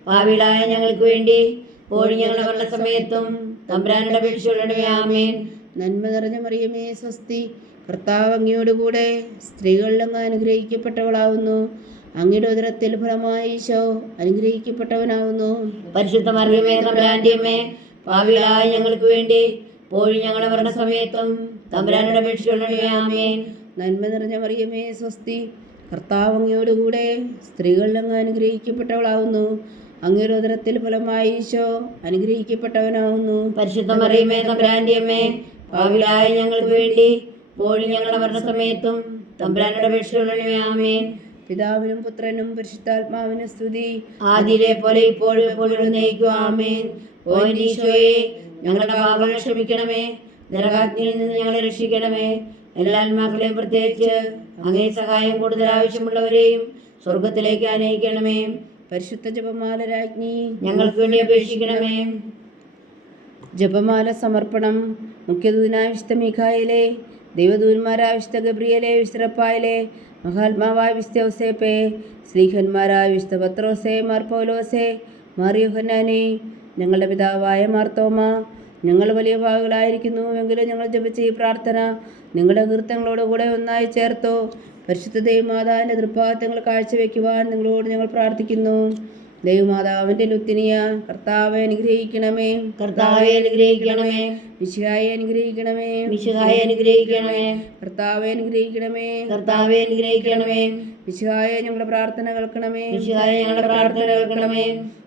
പാപികളായ ഞങ്ങൾക്ക് വേണ്ടി ഇപ്പോഴും ഞങ്ങളുടെ മരണസമയത്തും തമ്പുരാനോട് അപേക്ഷിച്ചുകൊള്ളണമേ. ആമേൻ. നന്മ നിറഞ്ഞ മറിയമേ സ്വസ്തി, കർത്താവ് അങ്ങയോടുകൂടെ സ്ത്രീകളിൽ അങ്ങ് അനുഗ്രഹിക്കപ്പെട്ടവളാകുന്നു. അങ്ങയുടെ ഉദരത്തിൽ ഫലമായി ഈശോ അനുഗ്രഹിക്കപ്പെട്ടവനാകുന്നു. പരിശുദ്ധ മറിയമേ തമ്പുരാന്റെ അമ്മേ, പാപികളായ ഞങ്ങൾക്ക് വേണ്ടി ഇപ്പോഴും ഞങ്ങളുടെ മരണസമയത്തും തമ്പുരാനോട് അപേക്ഷിച്ചുകൊള്ളണമേ. ആമേൻ. നന്മ നിറഞ്ഞ മറിയമേ സ്വസ്തി, കർത്താവ് അങ്ങയോടുകൂടെ സ്ത്രീകളിൽ അങ്ങ് അനുഗ്രഹിക്കപ്പെട്ടവളാകുന്നു. അങ്ങയുടെ ഉദരത്തിൽ ഫലമായി ഈശോ അനുഗ്രഹിക്കപ്പെട്ടവനാകുന്നു. പരിശുദ്ധ മറിയമേ തമ്പുരാന്റെ അമ്മേ, പാപികളായ ഞങ്ങൾക്ക് വേണ്ടി ഇപ്പോഴും ഞങ്ങളുടെ മരണസമയത്തും തമ്പുരാനോട് അപേക്ഷിച്ചുകൊള്ളണമേ. ആമേൻ. പിതാവിനും പുത്രനും പരിശുദ്ധാത്മാവിനും സ്തുതി, ആദിയിലെ പോലെ ഇപ്പോഴും എപ്പോഴും എന്നേക്കും. ആമേൻ. ഓ ഈശോയെ, ഞങ്ങളുടെ പാപങ്ങൾ ക്ഷമിക്കണമേ, നരകാഗ്നിയിൽ നിന്ന് ഞങ്ങളെ രക്ഷിക്കണമേ. എല്ലാ ആത്മാക്കളെയും, പ്രത്യേകിച്ച് അങ്ങേ സഹായം കൂടുതൽ ആവശ്യമുള്ളവരെയും സ്വർഗത്തിലേക്ക് ആനയിക്കണമേ. പരിശുദ്ധ ജപമാല രാജ്ഞി ഞങ്ങൾക്ക് വേണ്ടി അപേക്ഷിക്കണമേ. ജപമാല സമർപ്പണം. മുഖ്യദൂതനായ വിശുദ്ധ മീഖായേലേ, ദൈവദൂതന്മാരായ വിശുദ്ധ ഗബ്രിയേലേ, വിശുദ്ധ റഫായേലേ, മഹാത്മാവായ വിശുദ്ധ ഔസേപ്പേ, സ്ലീഹന്മാരായ വിശുദ്ധ പത്രോസേ, മാർ പൗലോസേ, മാർ യോഹന്നാനേ, ഞങ്ങളുടെ പിതാവായ മാർത്തോമ, ഞങ്ങൾ വലിയ പാപികളായിരിക്കുന്നുവെങ്കിലും ഞങ്ങൾ ജപിച്ച ഈ പ്രാർത്ഥന നിങ്ങളുടെ കീർത്തനങ്ങളോടുകൂടെ ഒന്നായി ചേർത്തോ. പരിശുദ്ധ ദൈവമാതാവിൻ്റെ തൃപ്പാദങ്ങൾ കാഴ്ചവെക്കുവാൻ നിങ്ങളോട് ഞങ്ങൾ പ്രാർത്ഥിക്കുന്നു. ദൈവമാതാവിൻ്റെ ലുത്തിനിയ കർത്താവെ അനുഗ്രഹിക്കണമേ. കർത്താവെ അനുഗ്രഹിക്കണമേ. മിശിഹായെ അനുഗ്രഹിക്കണമേ. മിശിഹായെ അനുഗ്രഹിക്കണമേ. കർത്താവെ അനുഗ്രഹിക്കണമേ. കർത്താവെ അനുഗ്രഹിക്കണമേ. മിശിഹായെ ഞങ്ങളുടെ പ്രാർത്ഥന കേൾക്കണമേ. മിശിഹായെ ഞങ്ങളുടെ പ്രാർത്ഥന കേൾക്കണമേ.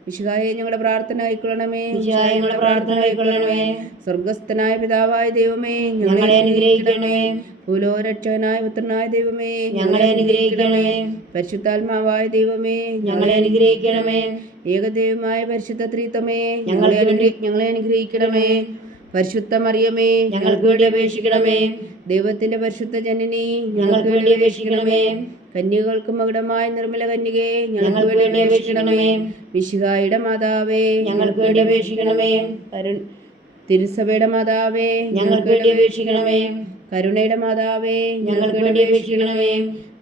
മിശിഹായെ ഞങ്ങളുടെ പ്രാർത്ഥന കൈക്കൊള്ളണമേ. മിശിഹായെ ഞങ്ങളുടെ പ്രാർത്ഥന കൈക്കൊള്ളണമേ. സ്വർഗസ്ഥനായ പിതാവായ ദൈവമേ, ഞങ്ങളെ അനുഗ്രഹിക്കണമേ. ഭൂലോകരക്ഷകനായ പുത്രനായ ദൈവമേ, ഞങ്ങളെ അനുഗ്രഹിക്കണമേ. പരിശുദ്ധാത്മാവായ ദൈവമേ, ഞങ്ങളെ അനുഗ്രഹിക്കണമേ. ഏകദൈവമായ പരിശുദ്ധ ത്രിത്വമേ, ഞങ്ങളെ അനുഗ്രഹിക്കണമേ. പരിശുദ്ധ മറിയമേ, ഞങ്ങൾക്ക് വേണ്ടി അപേക്ഷിക്കണമേ. ദൈവത്തിന്റെ പരിശുദ്ധ ജനനി, ഞങ്ങൾക്ക് വേണ്ടി അപേക്ഷിക്കണമേ. കന്യകൾക്ക് മകുടമായ നിർമ്മല കന്യകേ, ഞങ്ങൾക്ക് വേണ്ടി അപേക്ഷിക്കണമേ. മിശിഹായുടെ മാതാവേ, ഞങ്ങൾക്ക് വേണ്ടി അപേക്ഷിക്കണമേ. തിരുസഭയുടെ മാതാവേ, ഞങ്ങൾക്ക് വേണ്ടി അപേക്ഷിക്കണമേ. കരുണയുടെ മാതാവേ, ഞങ്ങൾക്ക് വേണ്ടി അപേക്ഷിക്കണമേ.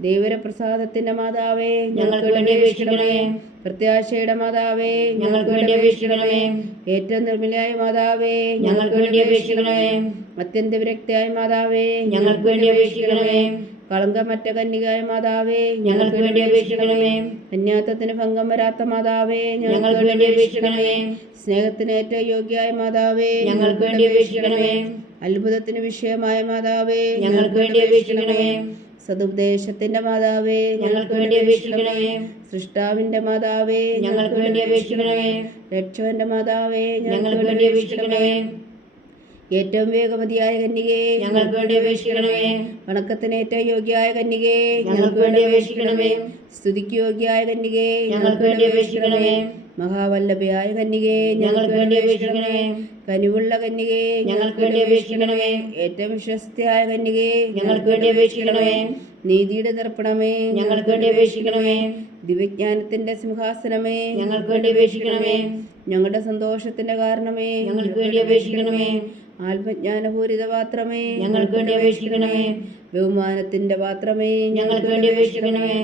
ദൈവപ്രസാദത്തിന്റെ മാതാവേ, ഞങ്ങൾക്ക് വേണ്ടി അപേക്ഷിക്കണമേ. പ്രത്യാശയുടെ മാതാവേ, ഞങ്ങൾക്ക് വേണ്ടി അപേക്ഷിക്കണമേ. ഏറ്റവും നിർമ്മലയായ മാതാവേ, ഞങ്ങൾക്ക് വേണ്ടി അപേക്ഷിക്കണമേ. അത്യന്ത വിരക്തിയായ മാതാവേ, ഞങ്ങൾക്ക് വേണ്ടി അപേക്ഷിക്കണമേ. കളങ്കമറ്റ കന്യകായ മാതാവേ, ഞങ്ങൾക്ക് വേണ്ടി അപേക്ഷിക്കണമേ. കന്യാത്വത്തിന് ഭംഗം വരാത്ത മാതാവേ, ഞങ്ങൾക്ക് വേണ്ടി അപേക്ഷിക്കണമേ. സ്നേഹത്തിന് ഏറ്റവും യോഗ്യയായ മാതാവേ, ഞങ്ങൾക്ക് വേണ്ടി അപേക്ഷിക്കണമേ. അത്ഭുതത്തിന് വിഷയമായ മാതാവേ, ഞങ്ങൾക്ക് വേണ്ടി അപേക്ഷിക്കണമേ. സതുപദേശത്തിന്റെ മാതാവേ, ഞങ്ങൾക്ക് വേണ്ടി അപേക്ഷിക്കണമേ. സൃഷ്ടാവിന്റെ മാതാവേ, ഞങ്ങൾക്ക് വേണ്ടി അപേക്ഷിക്കണമേ. രക്ഷകന്റെ മാതാവേ, ഞങ്ങൾക്ക് വേണ്ടി അപേക്ഷിക്കണമേ. ഏറ്റവും വേഗമതിയായ കന്യകേ, ഞങ്ങൾക്ക് വേണ്ടി അപേക്ഷിക്കണമേ. വണക്കത്തിന് ഏറ്റവും യോഗ്യയായ കന്യകേ, ഞങ്ങൾക്ക് വേണ്ടി അപേക്ഷിക്കണമേ. സ്തുതിക്ക് യോഗ്യയായ കന്യകേ, ഞങ്ങൾക്ക് വേണ്ടി അപേക്ഷിക്കണമേ. മഹാവല്ലഭയായ കന്യകേ, ഞങ്ങൾക്ക് വേണ്ടി അപേക്ഷിക്കണമേ. കനിവുള്ള കന്യകേ, ഞങ്ങൾക്ക് വേണ്ടി അപേക്ഷിക്കണമേ. ഏറ്റവും വിശ്വസ്തയായ കന്യകേ, ഞങ്ങൾക്ക് വേണ്ടി അപേക്ഷിക്കണമേ. നീതിയുടെ ദർപ്പണമേ, ഞങ്ങൾക്ക് വേണ്ടി അപേക്ഷിക്കണമേ. ദിവ്യജ്ഞാനത്തിന്റെ സിംഹാസനമേ, ഞങ്ങൾക്ക് വേണ്ടി അപേക്ഷിക്കണമേ. ഞങ്ങളുടെ സന്തോഷത്തിന്റെ കാരണമേ, ഞങ്ങൾക്ക് വേണ്ടി അപേക്ഷിക്കണമേ. ആത്മജ്ഞാനപൂരിത പാത്രമേ, ഞങ്ങൾക്ക് വേണ്ടി അപേക്ഷിക്കണമേ. ബഹുമാനത്തിന്റെ പാത്രമേ, ഞങ്ങൾക്ക് വേണ്ടി അപേക്ഷിക്കണമേ.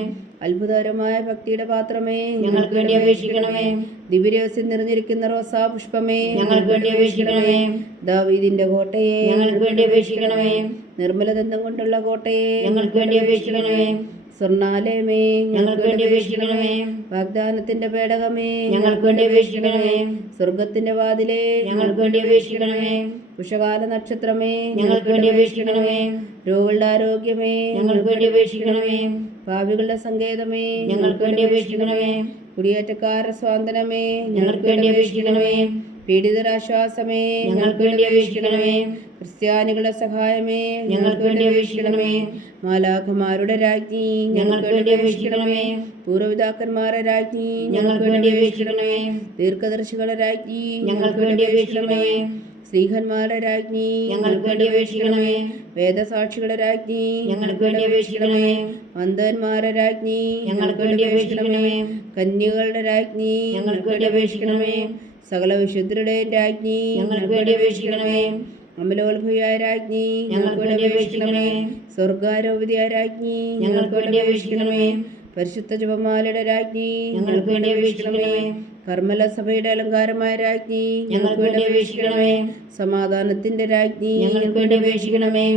അത്ഭുതകരമായ ഭക്തിയുടെ പാത്രമേ, ഞങ്ങൾക്ക് വേണ്ടി അപേക്ഷിക്കണമേ. ദിവ്യരഹസ്യം നിറഞ്ഞിരിക്കുന്ന റോസാ പുഷ്പമേ, ഞങ്ങൾക്ക് വേണ്ടി അപേക്ഷിക്കണമേ. ദാവീദിന്റെ കോട്ടയെ, ഞങ്ങൾക്ക് വേണ്ടി അപേക്ഷിക്കണമേ. നിർമ്മലദന്തം കൊണ്ടുള്ള കോട്ടയെ, ഞങ്ങൾക്ക് വേണ്ടി അപേക്ഷിക്കണമേ. സ്വർണാലയമേ, ഞങ്ങൾക്ക് വേണ്ടി അപേക്ഷിക്കണമേ. വാഗ്ദാനത്തിന്റെ പേടകമേ, ഞങ്ങൾക്ക് വേണ്ടി അപേക്ഷിക്കണമേ. സ്വർഗത്തിന്റെ വാതിലേ, ഞങ്ങൾക്ക് വേണ്ടി അപേക്ഷിക്കണമേ. ഉഷകാല നക്ഷത്രമേ, ഞങ്ങൾക്ക് വേണ്ടി അപേക്ഷിക്കണമേ. രോഗികളുടെ ആരോഗ്യമേ, ഞങ്ങൾക്ക് വേണ്ടി അപേക്ഷിക്കണമേ. പാപികളുടെ സങ്കേതമേ, ഞങ്ങൾക്ക് വേണ്ടി അപേക്ഷിക്കണമേ. കുടിയേറ്റക്കാരുടെ സ്വാതന്ത്ര്യമേ, ഞങ്ങൾക്ക് വേണ്ടി അപേക്ഷിക്കണമേ. പീഡിതരാശ്വാസമേ, ഞങ്ങൾക്ക് വേണ്ടി അപേക്ഷിക്കണമേ. ക്രിസ്ത്യാനികളുടെ സഹായമേ, ഞങ്ങൾക്ക് വേണ്ടി അപേക്ഷിക്കണമേ. മാലാഖമാരുടെ രാജ്ഞി, ഞങ്ങൾക്ക് വേണ്ടി അപേക്ഷിക്കണമേ. പൂർവ്വപിതാക്കന്മാരുടെ രാജ്ഞി, ഞങ്ങൾക്ക് വേണ്ടി അപേക്ഷിക്കണമേ. ദീർഘദർശികളുടെ രാജ്ഞി, ഞങ്ങൾക്ക് വേണ്ടി അപേക്ഷിക്കണമേ. ശ്രീഹന്മാരുടെ രാജ്ഞി, ഞങ്ങൾക്ക് വേണ്ടി അപേക്ഷിക്കണമേ. വേദസാക്ഷികളുടെ രാജ്ഞി, ഞങ്ങൾക്ക് വേണ്ടി അപേക്ഷിക്കണമേ. വന്ദന്മാരുടെ രാജ്ഞി, ഞങ്ങൾക്ക് വേണ്ടി അപേക്ഷിക്കണമേ. കന്യകളുടെ രാജ്ഞി, ഞങ്ങൾക്ക് വേണ്ടി അപേക്ഷിക്കണമേ. സകല വിശുദ്ധരുടെയും രാജ്ഞി, ഞങ്ങൾക്ക് വേണ്ടി അപേക്ഷിക്കണമേ. അമലോത്ഭവിയായ രാജ്ഞി, ഞങ്ങൾക്ക് വേണ്ടി അപേക്ഷിക്കണമേ. സ്വർഗാരോപതിയായ രാജ്ഞി, ഞങ്ങൾക്ക് വേണ്ടി അപേക്ഷിക്കണമേ. പരിശുദ്ധ ജപമാലയുടെ രാജ്ഞി, ഞങ്ങൾക്ക് വേണ്ടി അപേക്ഷിക്കണമേ. കർമ്മല സഭയുടെ അലങ്കാരമായ രാജ്ഞി, ഞങ്ങൾക്ക് വേണ്ടി അപേക്ഷിക്കണമേ. സമാധാനത്തിന്റെ രാജ്ഞി, ഞങ്ങൾക്ക് വേണ്ടി അപേക്ഷിക്കണമേ.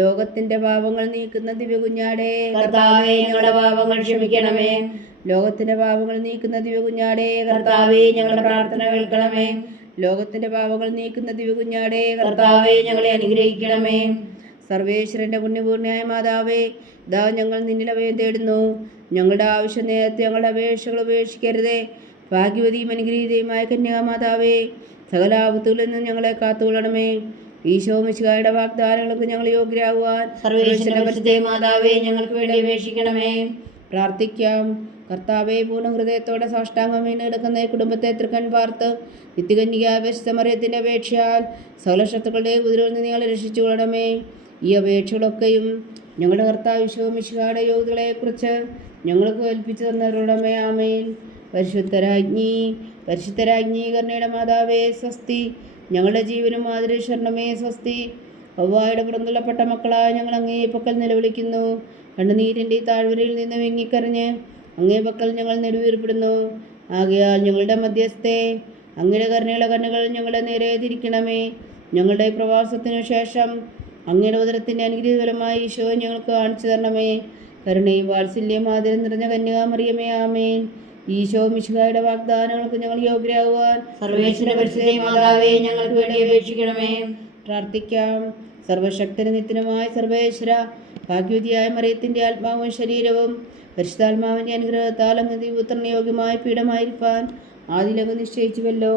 ലോകത്തിന്റെ പാപങ്ങൾ നീക്കുന്ന ദിവ്യകുഞ്ഞാടേ, കർത്താവേ, ഞങ്ങളുടെ പാപങ്ങൾ ക്ഷമിക്കണമേ. ലോകത്തിന്റെ പാപങ്ങൾ നീക്കുന്ന ദിവ്യകുഞ്ഞാടേ, കർത്താവേ, ഞങ്ങളുടെ പ്രാർത്ഥന കേൾക്കണമേ. ലോകത്തിന്റെ പാപങ്ങൾ നീക്കുന്ന ദിവ്യകുഞ്ഞാടേ, കർത്താവേ, ഞങ്ങളെ അനുഗ്രഹിക്കണമേ. സർവേശ്വരന്റെ പുണ്യപൂർണ്ണയായ മാതാവേ, ഇതാ ഞങ്ങൾ നിന്നിൽ അഭയം തേടുന്നു. ഞങ്ങളുടെ ആവശ്യം നേരത്തെ ഞങ്ങളുടെ അപേക്ഷകൾ ഉപേക്ഷിക്കരുതേ. ഭാഗ്യവതിയും അനുഗ്രഹീതയുമായ കന്യാമാതാവേ, സകല ആപത്തുകളിൽ നിന്നും ഞങ്ങളെ കാത്തുകൊള്ളണമേ. ഈശോ മിശിഹായുടെ വാഗ്ദാനങ്ങൾക്ക് ഞങ്ങൾ യോഗ്യരാകുവാൻ സർവേശ്വരന്റെ പരിശുദ്ധ മാതാവേ, ഞങ്ങൾക്ക് വേണ്ടി അപേക്ഷിക്കണമേ. പ്രാർത്ഥിക്കാം. കർത്താവെ, പൂർണ്ണ ഹൃദയത്തോടെ സാഷ്ടാംഗം വീണ് കിടക്കുന്ന ഈ കുടുംബത്തെ തൃക്കൺ പാർത്ത് നിത്യകന്യക പരിശുദ്ധ മറിയത്തിൻ്റെ അപേക്ഷയാൽ സകല ശത്രുക്കളുടെ ഉപദ്രവത്തിൽ നിന്ന് ഞങ്ങളെ രക്ഷിച്ചു കൊള്ളണമേ. ഈ അപേക്ഷകളൊക്കെയും ഞങ്ങളുടെ കർത്താവ് ഈശോ മിശിഹായുടെ യോഗ്യതകളെക്കുറിച്ച് ഞങ്ങൾക്ക് കൽപ്പിച്ചു തന്നവരുടമേ. ആമേൻ. പരിശുദ്ധരാജ്ഞി കരുണയുടെ മാതാവേ സ്വസ്തി. ഞങ്ങളുടെ ജീവനും മാതൃശരണമേ സ്വസ്തി. വവ്വായുടെ പുറന്തള്ളപ്പെട്ട മക്കളായ ഞങ്ങൾ അങ്ങേ പക്കൽ നിലവിളിക്കുന്നു. കണ്ണുനീരിൻ്റെ താഴ്വരയിൽ നിന്ന് വെങ്ങിക്കറിഞ്ഞ് അങ്ങേ പക്കൽ ഞങ്ങൾ നെടുവീർപ്പെടുന്നു. ആകയാൽ ഞങ്ങളുടെ മധ്യസ്ഥെ അങ്ങയുടെ കരുണയുള്ള കണ്ണുകൾ ഞങ്ങളെ നേരെ തിരിക്കണമേ. ഞങ്ങളുടെ പ്രവാസത്തിനു ശേഷം അങ്ങയുടെ ഉദരത്തിൻ്റെ അനുഗ്രഹഫലമായി ഈശോ ഞങ്ങൾക്ക് കാണിച്ചു തരണമേ. കരുണയും വാത്സല്യം ആദരം നിറഞ്ഞ കന്യകാമറിയമേ. ആമേൻ. ഈശോ മിശിഹായുടെ വാഗ്ദാനങ്ങൾക്ക് ഞങ്ങൾ യോഗ്യരാകുവാൻ സർവേശ്വരന്റെ പരിശുദ്ധ മാതാവേ, ഞങ്ങൾക്ക് വേണ്ടി അപേക്ഷിക്കണമേ. പ്രാർത്ഥിക്കാം. സർവശക്തന് നിത്യനുമായ സർവേശ്വര, ഭാഗ്യവതിയായ മറിയത്തിൻ്റെ ആത്മാവും ശരീരവും പരിശുദ്ധാത്മാവിൻ്റെ അനുഗ്രഹത്താൽ അങ്ങ് ദൈവപുത്രന് യോഗ്യമായ പീഠമായിരിക്കാൻ ആദിലങ്ങ് നിശ്ചയിച്ചുവല്ലോ.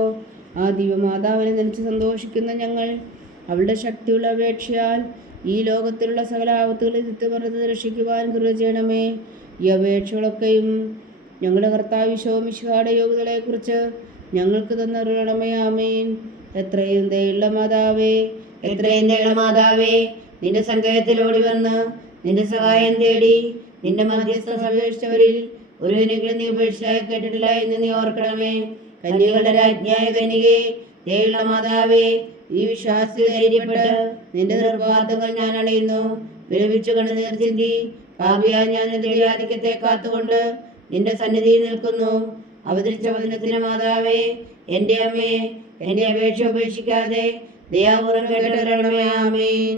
ആ ദിവ്യമാതാവിനെ നനച്ച് സന്തോഷിക്കുന്ന ഞങ്ങൾ അവളുടെ ശക്തിയുള്ള അപേക്ഷയാൽ ഈ ലോകത്തിലുള്ള സകല ആപത്തുകളിൽ നിത്യമറന്ന് രക്ഷിക്കുവാൻ കൃപ ചെയ്യണമേ. ഈ അപേക്ഷകളൊക്കെയും ഞങ്ങളുടെ കർത്താവ് ഈശോ മിശിഹായുടെ യോഗ്യതകളെക്കുറിച്ച് ഞങ്ങൾക്ക് തന്നരുളണമേ. ആമേൻ. എത്രയും ദയുള്ള മാതാവേ, എത്രയും ദയുള്ള മാതാവേ, നിന്റെ സങ്കേതത്തിലോടി വന്ന് നിന്റെ സഹായം തേടി നിന്റെ മധ്യസ്ഥ അപേക്ഷിച്ചവരിൽ ഒരുവിനെങ്കിലും നീ ഉപേക്ഷയായി കേട്ടിട്ടില്ല എന്ന് നീ ഓർക്കണമേ. കന്യകളുടെ രാജ്ഞിയായ കന്യകേ, ദയുള്ള മാതാവേ, ഈ വിശ്വാസത്തിൽ ധൈര്യപ്പെട്ട് നിന്റെ നിർവാദങ്ങൾ ഞാൻ അണയുന്നു. വിലപിച്ചു കണ്ണുനീർ ചിന്തി പാപിയായ ഞാൻ നിന്റെ ആധിക്യത്തെ കാത്തുകൊണ്ട് നിന്റെ സന്നിധിയിൽ നിൽക്കുന്നു. അവതരിച്ച വചനത്തിന് മാതാവേ, എൻ്റെ അമ്മേ, എൻ്റെ അപേക്ഷ ഉപേക്ഷിക്കാതെ ദയാപൂർവ്വം കേട്ടു തരണമേ. ആമേൻ.